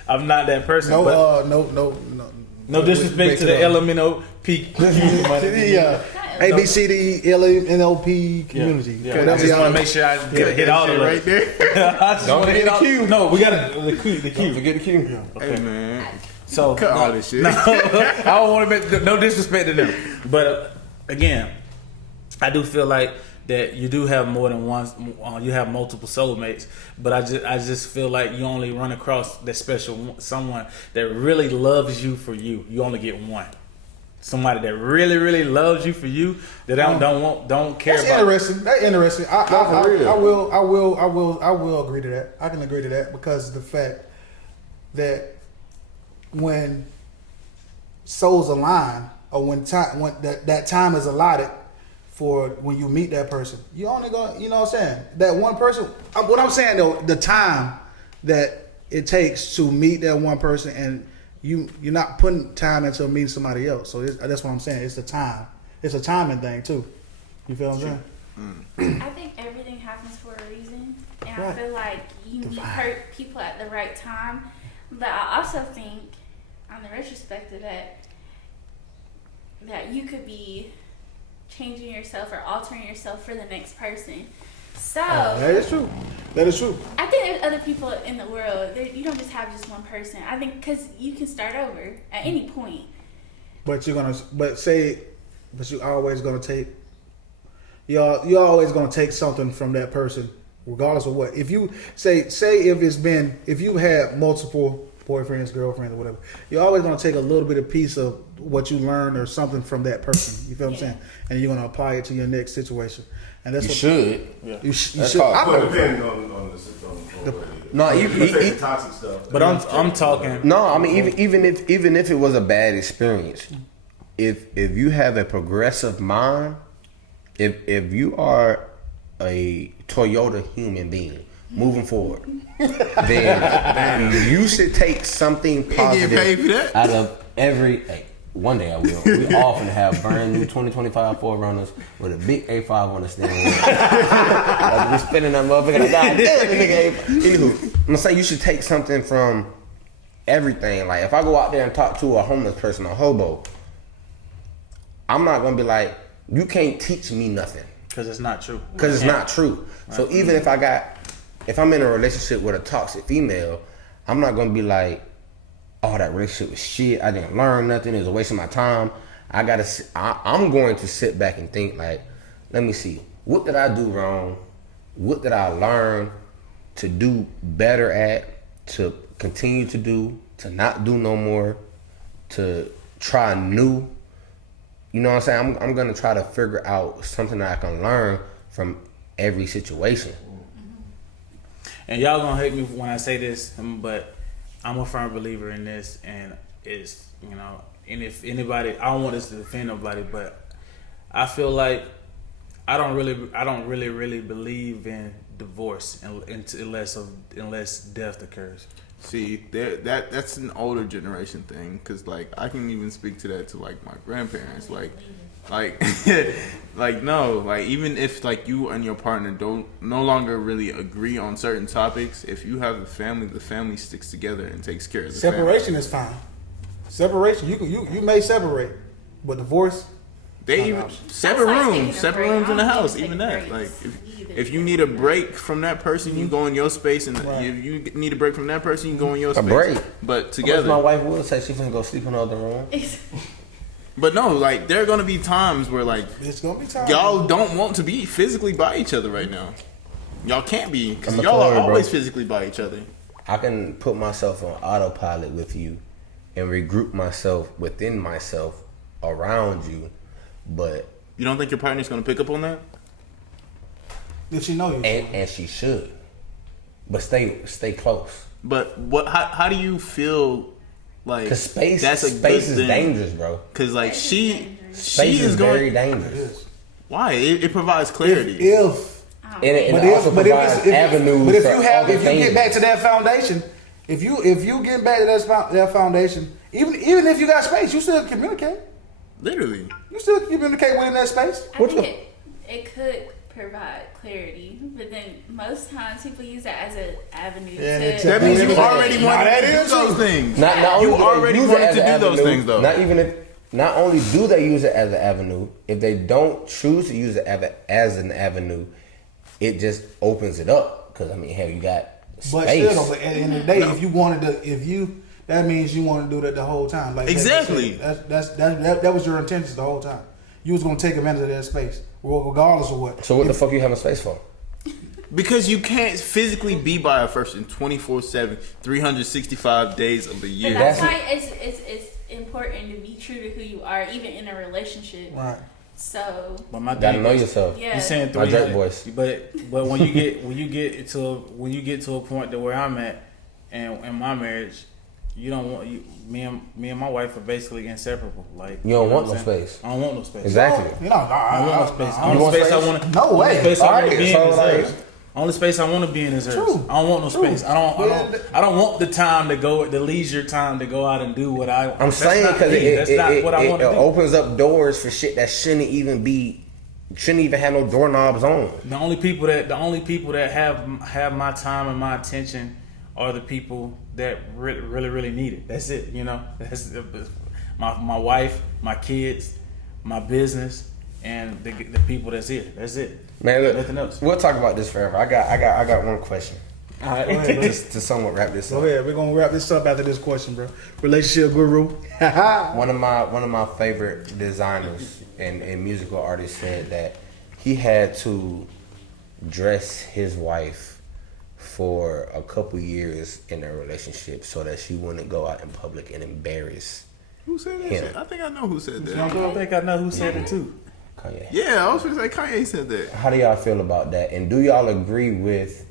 I'm not that person. No disrespect to the elemental P. Yeah. A B C D L N O P community. Yeah. I just want to make sure I hit all of right there. I just want to hit all. No, we got the Q. Don't forget the Q. Hey man, So cut all this shit. No, I don't want to make no disrespect to them, but again, I do feel like that you do have more than one. You have multiple soulmates, but I just feel like you only run across that special someone that really loves you for you. You only get one. Somebody that really, really loves you for you that don't care That's about. interesting. That's interesting. I will agree to that. I can agree to that because of the fact that when souls align, or when that time is allotted for when you meet that person, you only go. You know what I'm saying? That one person. What I'm saying though, the time that it takes to meet that one person, and you're not putting time into meeting somebody else. So that's what I'm saying. It's the time. It's a timing thing too. You feel what I'm saying? I think everything happens for a reason, and Right. I feel like you hurt people at the right time. But I also think, on the retrospect of that you could be changing yourself or altering yourself for the next person. So That is true. That is true. I think there's other people in the world. You don't just have just one person. I think because you can start over at any point. But you're always gonna take. You're always gonna take something from that person, regardless of what. If you if you had multiple boyfriends, girlfriends, or whatever, you're always gonna take a little bit of piece of what you learned or something from that person. You feel what I'm saying? And you're gonna apply it to your next situation. And that's You what should. you should. That's called I Well, know. depending on the No, the toxic stuff. But I'm talking. No, I mean even if it was a bad experience, if you have a progressive mind, if you are a Toyota human being moving forward, then you should take something positive paid for that? out of every. Hey, one day I will. We often have brand new 2025 4Runners with a big A5 on the steering wheel. Like we spinning that motherfucker. Like, God damn, this nigga A5. Anywho, I'm saying you should take something from everything. Like if I go out there and talk to a homeless person, a hobo, I'm not gonna be like, you can't teach me nothing. Because it's not true. Because it's not true. So even if I'm in a relationship with a toxic female, I'm not gonna be like, oh, that relationship was shit. I didn't learn nothing. It was a waste of my time. I'm going to sit back and think like, let me see, what did I do wrong? What did I learn to do better at? To continue to do? To not do no more? To try new? You know what I'm saying? I'm gonna try to figure out something that I can learn from every situation. And y'all gonna hate me when I say this, but I'm a firm believer in this, and it's, and if anybody, I don't want this to offend nobody, but I feel like I don't really believe in divorce unless death occurs. See, that's an older generation thing, cause like I can even speak to that to like my grandparents, like no, like even if like you and your partner don't no longer really agree on certain topics, if you have the family sticks together and takes care of the Separation is fine. Separation, you may separate, But divorce, They even separate That's like rooms, taking a separate break. rooms in the I don't house. think Even taking that, like, breaks if you need a break from that person, you go in your space, and Right. if you need a break from that person, you go in your A space. break. But Because together. my wife will say she finna go sleep in the other room. But no, like there are gonna be times where like it's gonna be time. y'all don't want to be physically by each other right now. Y'all can't be because I'ma y'all tell are you, bro. always physically by each other. I can put myself on autopilot with you and regroup myself within myself around you, but You don't think your partner's gonna pick up on that? If she know you, and she should, but stay close. But what? How do you feel? Like Cause space that's a space good is thing. dangerous, bro. Cause like Space Space she is is very going. it dangerous. is. Why? It provides clarity. If And it but also if, but if, provides it's, if, avenues but if for you have, other if you things. get back to that foundation, if you get back to that foundation, even if you got space, you still communicate. Literally. You still communicate within that space. I What think it could provide clarity, but then most times people use that as an avenue Yeah, to. it's- That means you Yeah. already Now wanted that to do is those true. things. Not only You do they already use it wanted as to an do those avenue, things, though. Not only do they use it as an avenue, if they don't choose to use it as an avenue, it just opens it up. Because I mean, hell, you got But space. still, though, at the end of the day, if you wanted to, that means you want to do that the whole time. Like Exactly. That was your intentions the whole time. You was gonna take advantage of that space, regardless of what. So what the fuck you having space for? Because you can't physically be by a person 24/7, 365 days of the But year. that's That's- why it's important to be true to who you are, even in a relationship. Right. So But my Gotta thing know is, yourself. yeah, you saying My Drake 300, voice. but when you get to a point to where I'm at, and in my marriage, you don't want me and my wife are basically inseparable. Like You don't know want what no I'm saying? space. I don't want no space. Exactly. You know, I don't want no space. I Only want space I space? want. No way. Only space I want to Alright, be in so is like- hers. Only space I want to be in is hers. True. I don't want no True. space. I don't want the time to go, the leisure time to go out and do what I. I'm saying because that's not what I want to do. opens up doors for shit that shouldn't even have no doorknobs on. The only people that have my time and my attention are the people that really need it. That's it. You know, that's my wife, my kids, my business, and the people that's here. That's it. Man, look, Nothing else. we'll talk about this forever. I got one question All right. Go ahead, bro. just to somewhat wrap this Go up. ahead. We're gonna wrap this up after this question, bro. Relationship guru. One of my favorite designers and musical artists said that he had to dress his wife for a couple years in their relationship so that she wouldn't go out in public and embarrass Who said that Him. shit? I think I know who said that. I think I know who said it too. Kanye. Yeah, I was going to say Kanye said that. How do y'all feel about that? And do y'all agree with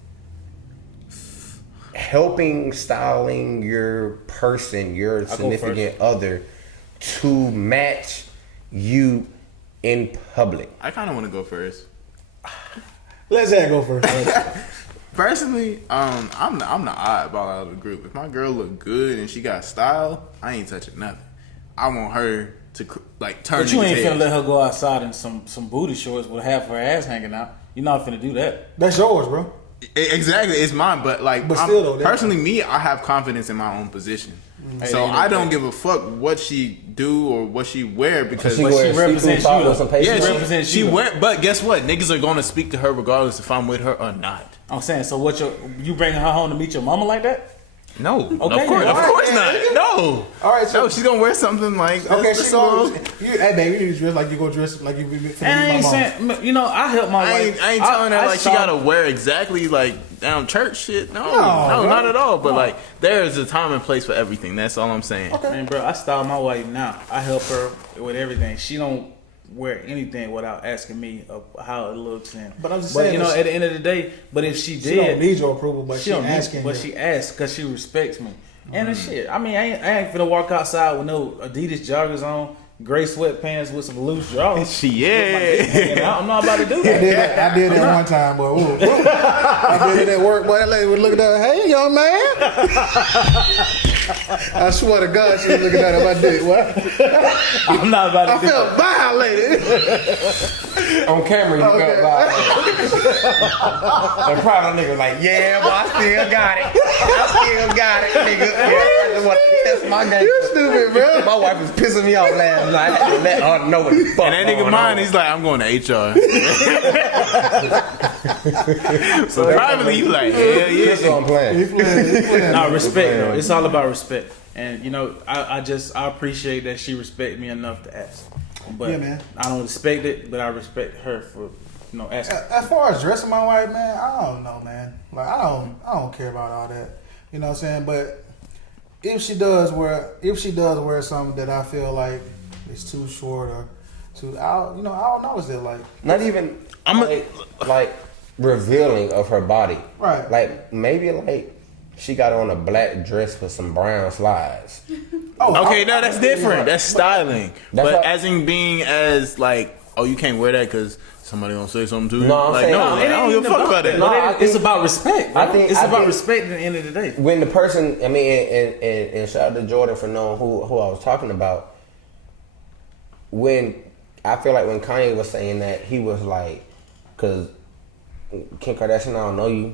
helping styling your person, your significant other, to match you in public? I kind of want to go first. Let Zach go first. Personally, I'm the oddball out of the group. If my girl look good and she got style, I ain't touching nothing. I want her to like turn. But you ain't niggas' finna heads. let her go outside in some booty shorts with half her ass hanging out. You're not finna do that. That's yours, bro. Exactly, it's mine. But like, But still, though, that- personally, me, I have confidence in my own position. So Hey, I don't give a fuck what she do or what she wear because She But wears she represents see-through top you, with some though. pasty yeah, on. represents she you. wear. But guess what? Niggas are gonna speak to her regardless if I'm with her or not. I'm saying, so what? You bringing her home to meet your mama like that? No, Okay, of course, then. of course All not. right, No, All right, so no, she's gonna wear something like okay, that's she the song. goes. Hey, baby, you need to dress like you go dress like you be finna And I meet ain't my mom. saying, you know, I help my I wife. ain't telling her I like she saw- gotta wear exactly like down church shit. No, bro. not at all. But like there is a time and place for everything. That's all I'm saying. Man, bro, I style my wife now. I help her with everything. She don't wear anything without asking me of how it looks. And But I'm just saying you know, this- at the end of the day, but if she She don't did, need your approval, but she don't need- asking. but you. she asks because she respects me. And the shit, I mean, I ain't finna walk outside with no Adidas joggers on, gray sweatpants with some loose drawers. She yeah. I'm not about to do that. I did that one time, boy. Ooh, ooh. I did it at work, boy. That lady would look at that. Hey, young man. I swear to God, she was looking at my dick. What? I'm not about to I do that. felt violated. On camera, you Okay. felt like. And proud of nigga like, yeah, boy, I still got it. Nigga. Yeah, I just want to test my game. You stupid, bro. My wife was pissing me off last night. I had to let her know what the fuck. And that nigga going mine, on. he's like, I'm going to HR. So privately, you like, hell That's yeah. what I'm playing. No, respect though. It's all about respect. And you know, I appreciate that she respected me enough to ask. But Yeah, man. I don't respect it, but I respect her for asking. As far as dressing my wife, man, I don't know, man. Like I don't care about all that. You know what I'm saying? But if she does wear something that I feel like is too short or too, I'll notice it. Like Not even like revealing of her body. Right. Like maybe like she got on a black dress with some brown slides. Okay, no, that's different. That's styling. That's But what- as in being as like, oh, you can't wear that because somebody gonna say something to you. No, I'm like, saying- no, No, like, I don't give a fuck about that. No, I It's think- about respect. Bro. I think- it's I about think- respect at the end of the day. When the person, I mean, and shout out to Jordan for knowing who I was talking about. When I feel like when Kanye was saying that, he was like, because Kim Kardashian, I don't know you,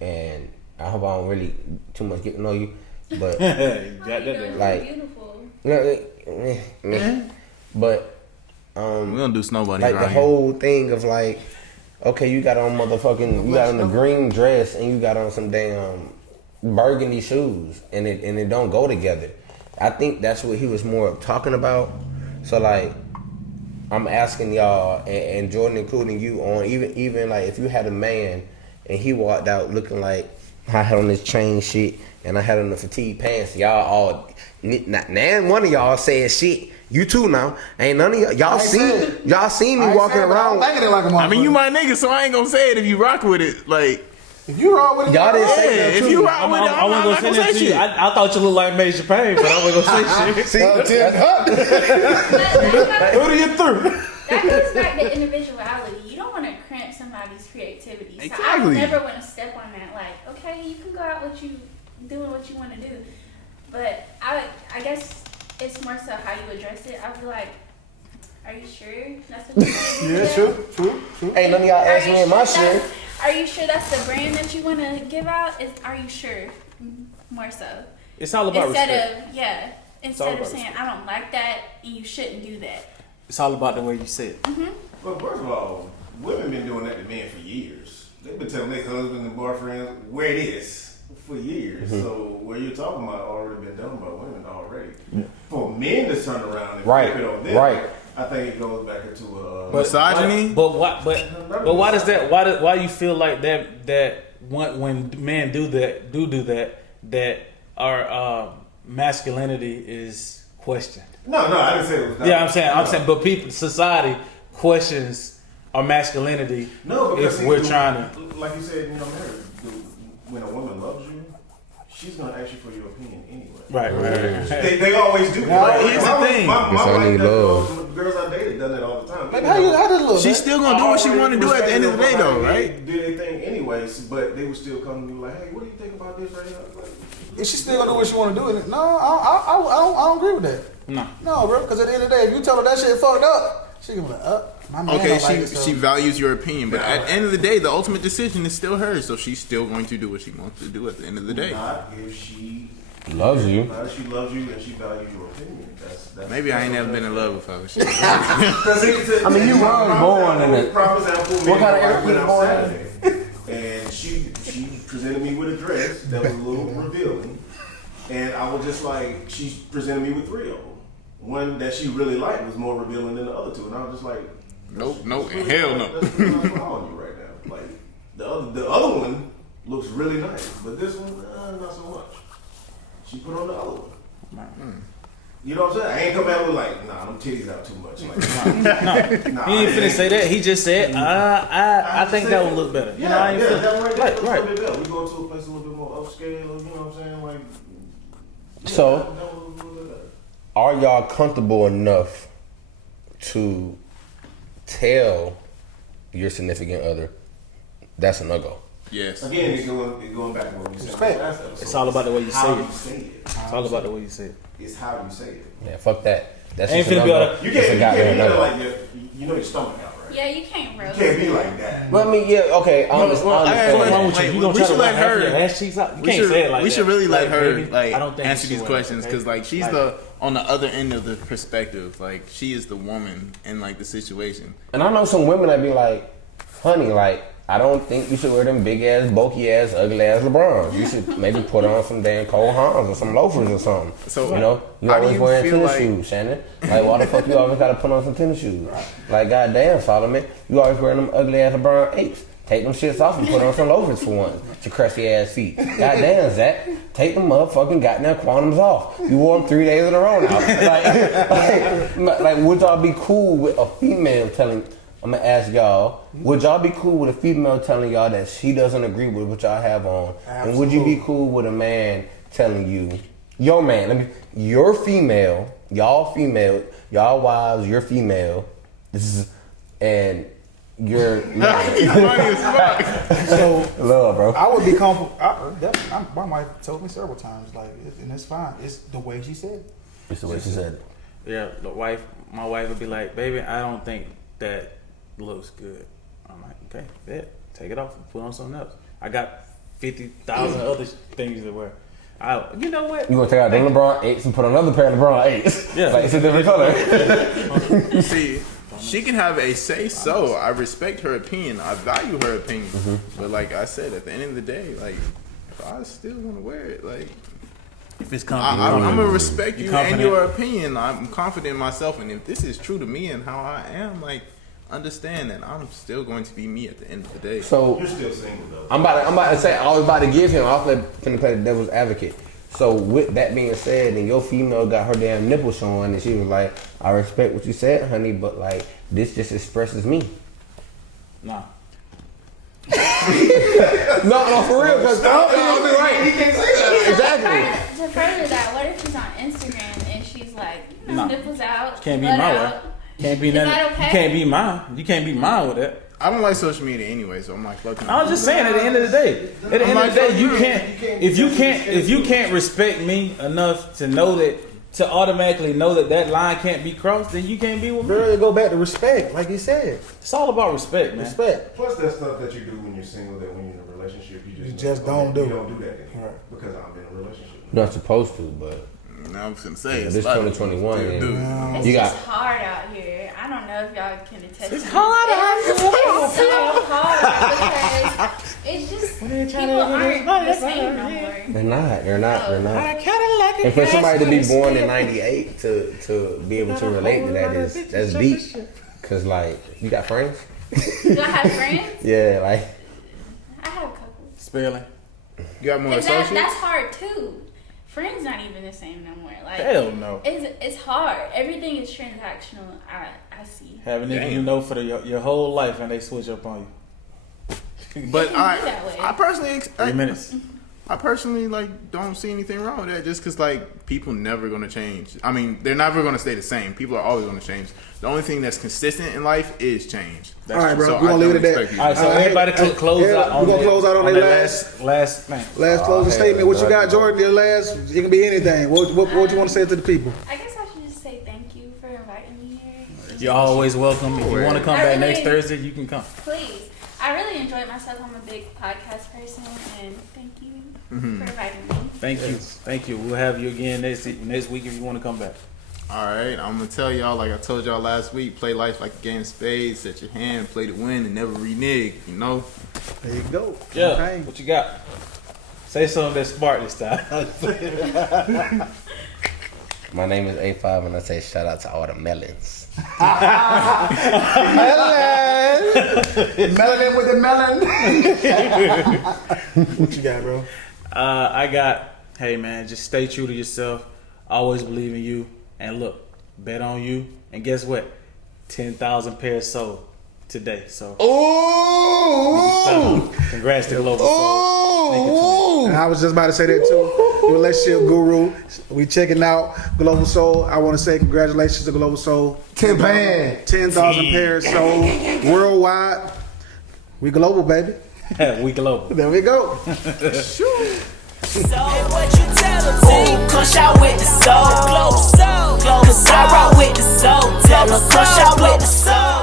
and I hope I don't really too much get to know you, but Got that there. Like- beautiful. but We gonna do snowbunny like right the here. whole thing of like, okay, you got on motherfucking, you got on the green dress and you got on some damn burgundy shoes, and it don't go together. I think that's what he was more talking about. So like, I'm asking y'all, and Jordan, including you, on even like if you had a man and he walked out looking like I had on this chain shit and I had on the fatigue pants, y'all all, not one of y'all said shit. You too now. Ain't none of y'all seen me walking around. I'm thinking it like a I mean, you motherfucker. my nigga, so I ain't gonna say it if you rock with it. Like, If you roll with it, Y'all didn't yeah, say that if too. you rock I with it, I'm wasn't not gonna gonna send it say to you. shit. I thought you looked like Major Payne, but I wasn't gonna say shit. Who do you through? That goes back to individuality. You don't want to cramp somebody's creativity. So I Exactly. would never want to step on that. Like, okay, you can go out doing what you want to do, but I guess it's more so how you address it. I feel like, are you sure that's what you want to do? Yeah, today? true. Ain't none of y'all Are asked you me in my sure shit. Are you sure that's the brand that you want to give out? Are you sure? More so. It's all about respect. Instead about of saying I don't like that and you shouldn't do that. It's all about the way you say it. Well, first of all, women been doing that to men for years. They've been telling their husbands and boyfriends where it is for years. So what you're talking about already been done by women already. For men to turn around and Right, flip it on them, right. I think it goes back into a Misogyny? But why does that? Why do you feel like that when men do that our masculinity is questioned? No, I didn't say it was not. Yeah, I'm saying, but society questions our masculinity. No, because if we're trying to. like you said, Mary, when a woman loves you, she's gonna ask you for your opinion anyway. Right. They always do. Here's the thing. My It's only wife does love. it. Girls I dated done it all the time. Like how does it look? She's still gonna do what she want to do at the end of the day, though, right? Do their thing anyways, but they would still come to me like, "Hey, what do you think about this right here?" Like, Is she still gonna do what she want to do? No, I don't agree with that. No, bro. Because at the end of the day, if you tell her that shit fucked up, she gonna be like, my man Okay, don't like it, so. she values your opinion, but at the end of the day, the ultimate decision is still hers. So she's still going to do what she wants to do at the end of the day. not if she Loves you. Not if she loves you and she values your opinion. That's Maybe I ain't never been in love with her. I mean, you were born in it. What kind of air you born in? And she presented me with a dress that was a little revealing, and I was just like, she presented me with three of them. One that she really liked was more revealing than the other two, and I was just like, Nope, really- hell no. That's really what's wrong with you right now. Like the other one looks really nice, but this one not so much. She put on the other one. You know what I'm saying? I ain't come out with like, nah, them titties out too much. Like, nah, He ain't finna say that. He just said, I think that would look better. You know, I ain't yeah, finna- that right there looks a right. little bit better. We go to a place a little bit more upscale. You know what I'm saying? Like, So, that would look a little bit better. are y'all comfortable enough to tell your significant other that's a no-go? Yes. Again, it's going back to what we said. Respect. last episode. It's all about the way you How say you it. say it. It's all about the way you say it. It's how you say it. Yeah, fuck that. That's Ain't just finna be another- able to- You that's a can't goddamn be number. like you know your stomach out, right? Yeah, you can't roast. You can't be like that. But I mean, yeah, okay. I understand. well, I I- understand. wait, Wrong with you? wait, You gonna we try should to let let her- her ass cheeks out? You We can't should, say it like we that. should really let her baby, like I don't think answer she these would, questions because okay? like she's Like- the on the other end of the perspective. Like she is the woman in like the situation. And I know some women that be like, honey, like, I don't think you should wear them big ass, bulky ass, ugly ass LeBrons. You should maybe put on some damn Cole Haans or some loafers or something. So, you know, you how do always you wearing feel tennis like- shoes, Shannon. Like, why the fuck you always gotta put on some tennis shoes? Like, goddamn, Solomon, you always wearing them ugly ass LeBron 8s. Take them shits off and put on some loafers for once. Your crusty ass feet. Goddamn, Zach. Take them motherfucking goddamn quantums off. You wore them 3 days in a row now. Like, would y'all be cool with a female telling? I'm gonna ask y'all. Would y'all be cool with a female telling y'all that she doesn't agree with what y'all have on? And would you be cool with a man telling you, your man, your female, y'all wives, you're female. This is and you're So love, bro. I would be comfortable. My wife told me several times, like, and it's fine. It's the way she said it. It's the way she said it. Yeah, my wife would be like, baby, I don't think that looks good. I'm like, okay, bet. Take it off and put on something else. I got 50,000 other things to wear. You know what? You gonna take out the LeBron 8s and put another pair of LeBron 8s? Yeah. Like it's a different color. See, she can have a say so. I respect her opinion. I value her opinion. But like I said, at the end of the day, like if I still want to wear it, like If it's I'm comfortable, gonna respect you and confident? your opinion. I'm confident in myself, and if this is true to me and how I am, like understand that I'm still going to be me at the end of the day. So You're still single though. I'm about to say I was about to give him. I was finna play the devil's advocate. So with that being said, and your female got her damn nipple showing, and she was like, "I respect what you said, honey, but like this just expresses me." nah. No, for real, because right. He can't say that. Exactly. To further that, what if she's on Instagram and she's like, No. nipples out, Can't be butt my out. way. Can't be Is nothing. that okay? You can't be mine. You can't be mine with that. I don't like social media anyway, so I'm like, fucking. I was just saying. At the end of the day, if you can't respect me enough to know that to automatically know that line can't be crossed, then you can't be with me. Girl, go back to respect, like he said. It's all about respect, man. Respect. Plus, that stuff that you do when you're single, that when you're in a relationship, you just don't do. You don't do that anymore because I'm in a relationship. You're not supposed to, but Now I'm finna say this it's like- 2021. Dude. Yeah. It's You just got- hard out here. I don't know if y'all can attest. It's to hard out It's so hard because it's just people aren't the same no more. They're not. And for somebody to be born in '98 to be able to relate to that's deep. Cause like you got friends. Do I have friends? Yeah, like I have a couple. Spelling. You got more And associates? that's hard too. Friends not even the same no more. Like Hell no. It's hard. Everything is transactional. I see. Having niggas Damn. you know for your whole life and they switch up on you. But It can be that way. I personally, 3 minutes. I personally like don't see anything wrong with that. Just because like people never gonna change. I mean, they're never gonna stay the same. People are always gonna change. The only thing that's consistent in life is change. That's All right, bro. So We're I gonna leave it don't at that. expect you All right, so All right, everybody hey, close hey, out on we're gonna that- close out on that that last thing. Last closing hell statement. What you no. got, Jordan? Your last. It can be anything. What you want to say to the people? I guess I should just say thank you for inviting me here. You're always welcome. If you want to come I back really- next Thursday, you can come. Please. I really enjoyed myself. I'm a big podcast person, and thank you for inviting me. Thank you. We'll have you again next week if you want to come back. All right, I'm gonna tell y'all like I told y'all last week. Play life like a game of spades. Set your hand, play to win, and never renege. You know. There you go. Yeah. Okay. What you got? Say something that's smart this time. my name is A5 and I say shout out to all the melons. Melanin with the melon. What you got, bro? I got. Hey man, just stay true to yourself. Always believe in you. And look, bet on you. And guess what? 10,000 pairs sold today. So Ooh! congrats to Global Soul. Thank you, Tony. And I was just about to say that too. Relationship guru. We checking out Global Soul. I want to say congratulations to Global Soul. 10,000. 10,000 pairs sold worldwide. We global, baby. We global. There we go. So what you tell them? Ooh, come shout with the soul. Glow, cause I rock with the soul. Tell them come shout with the soul.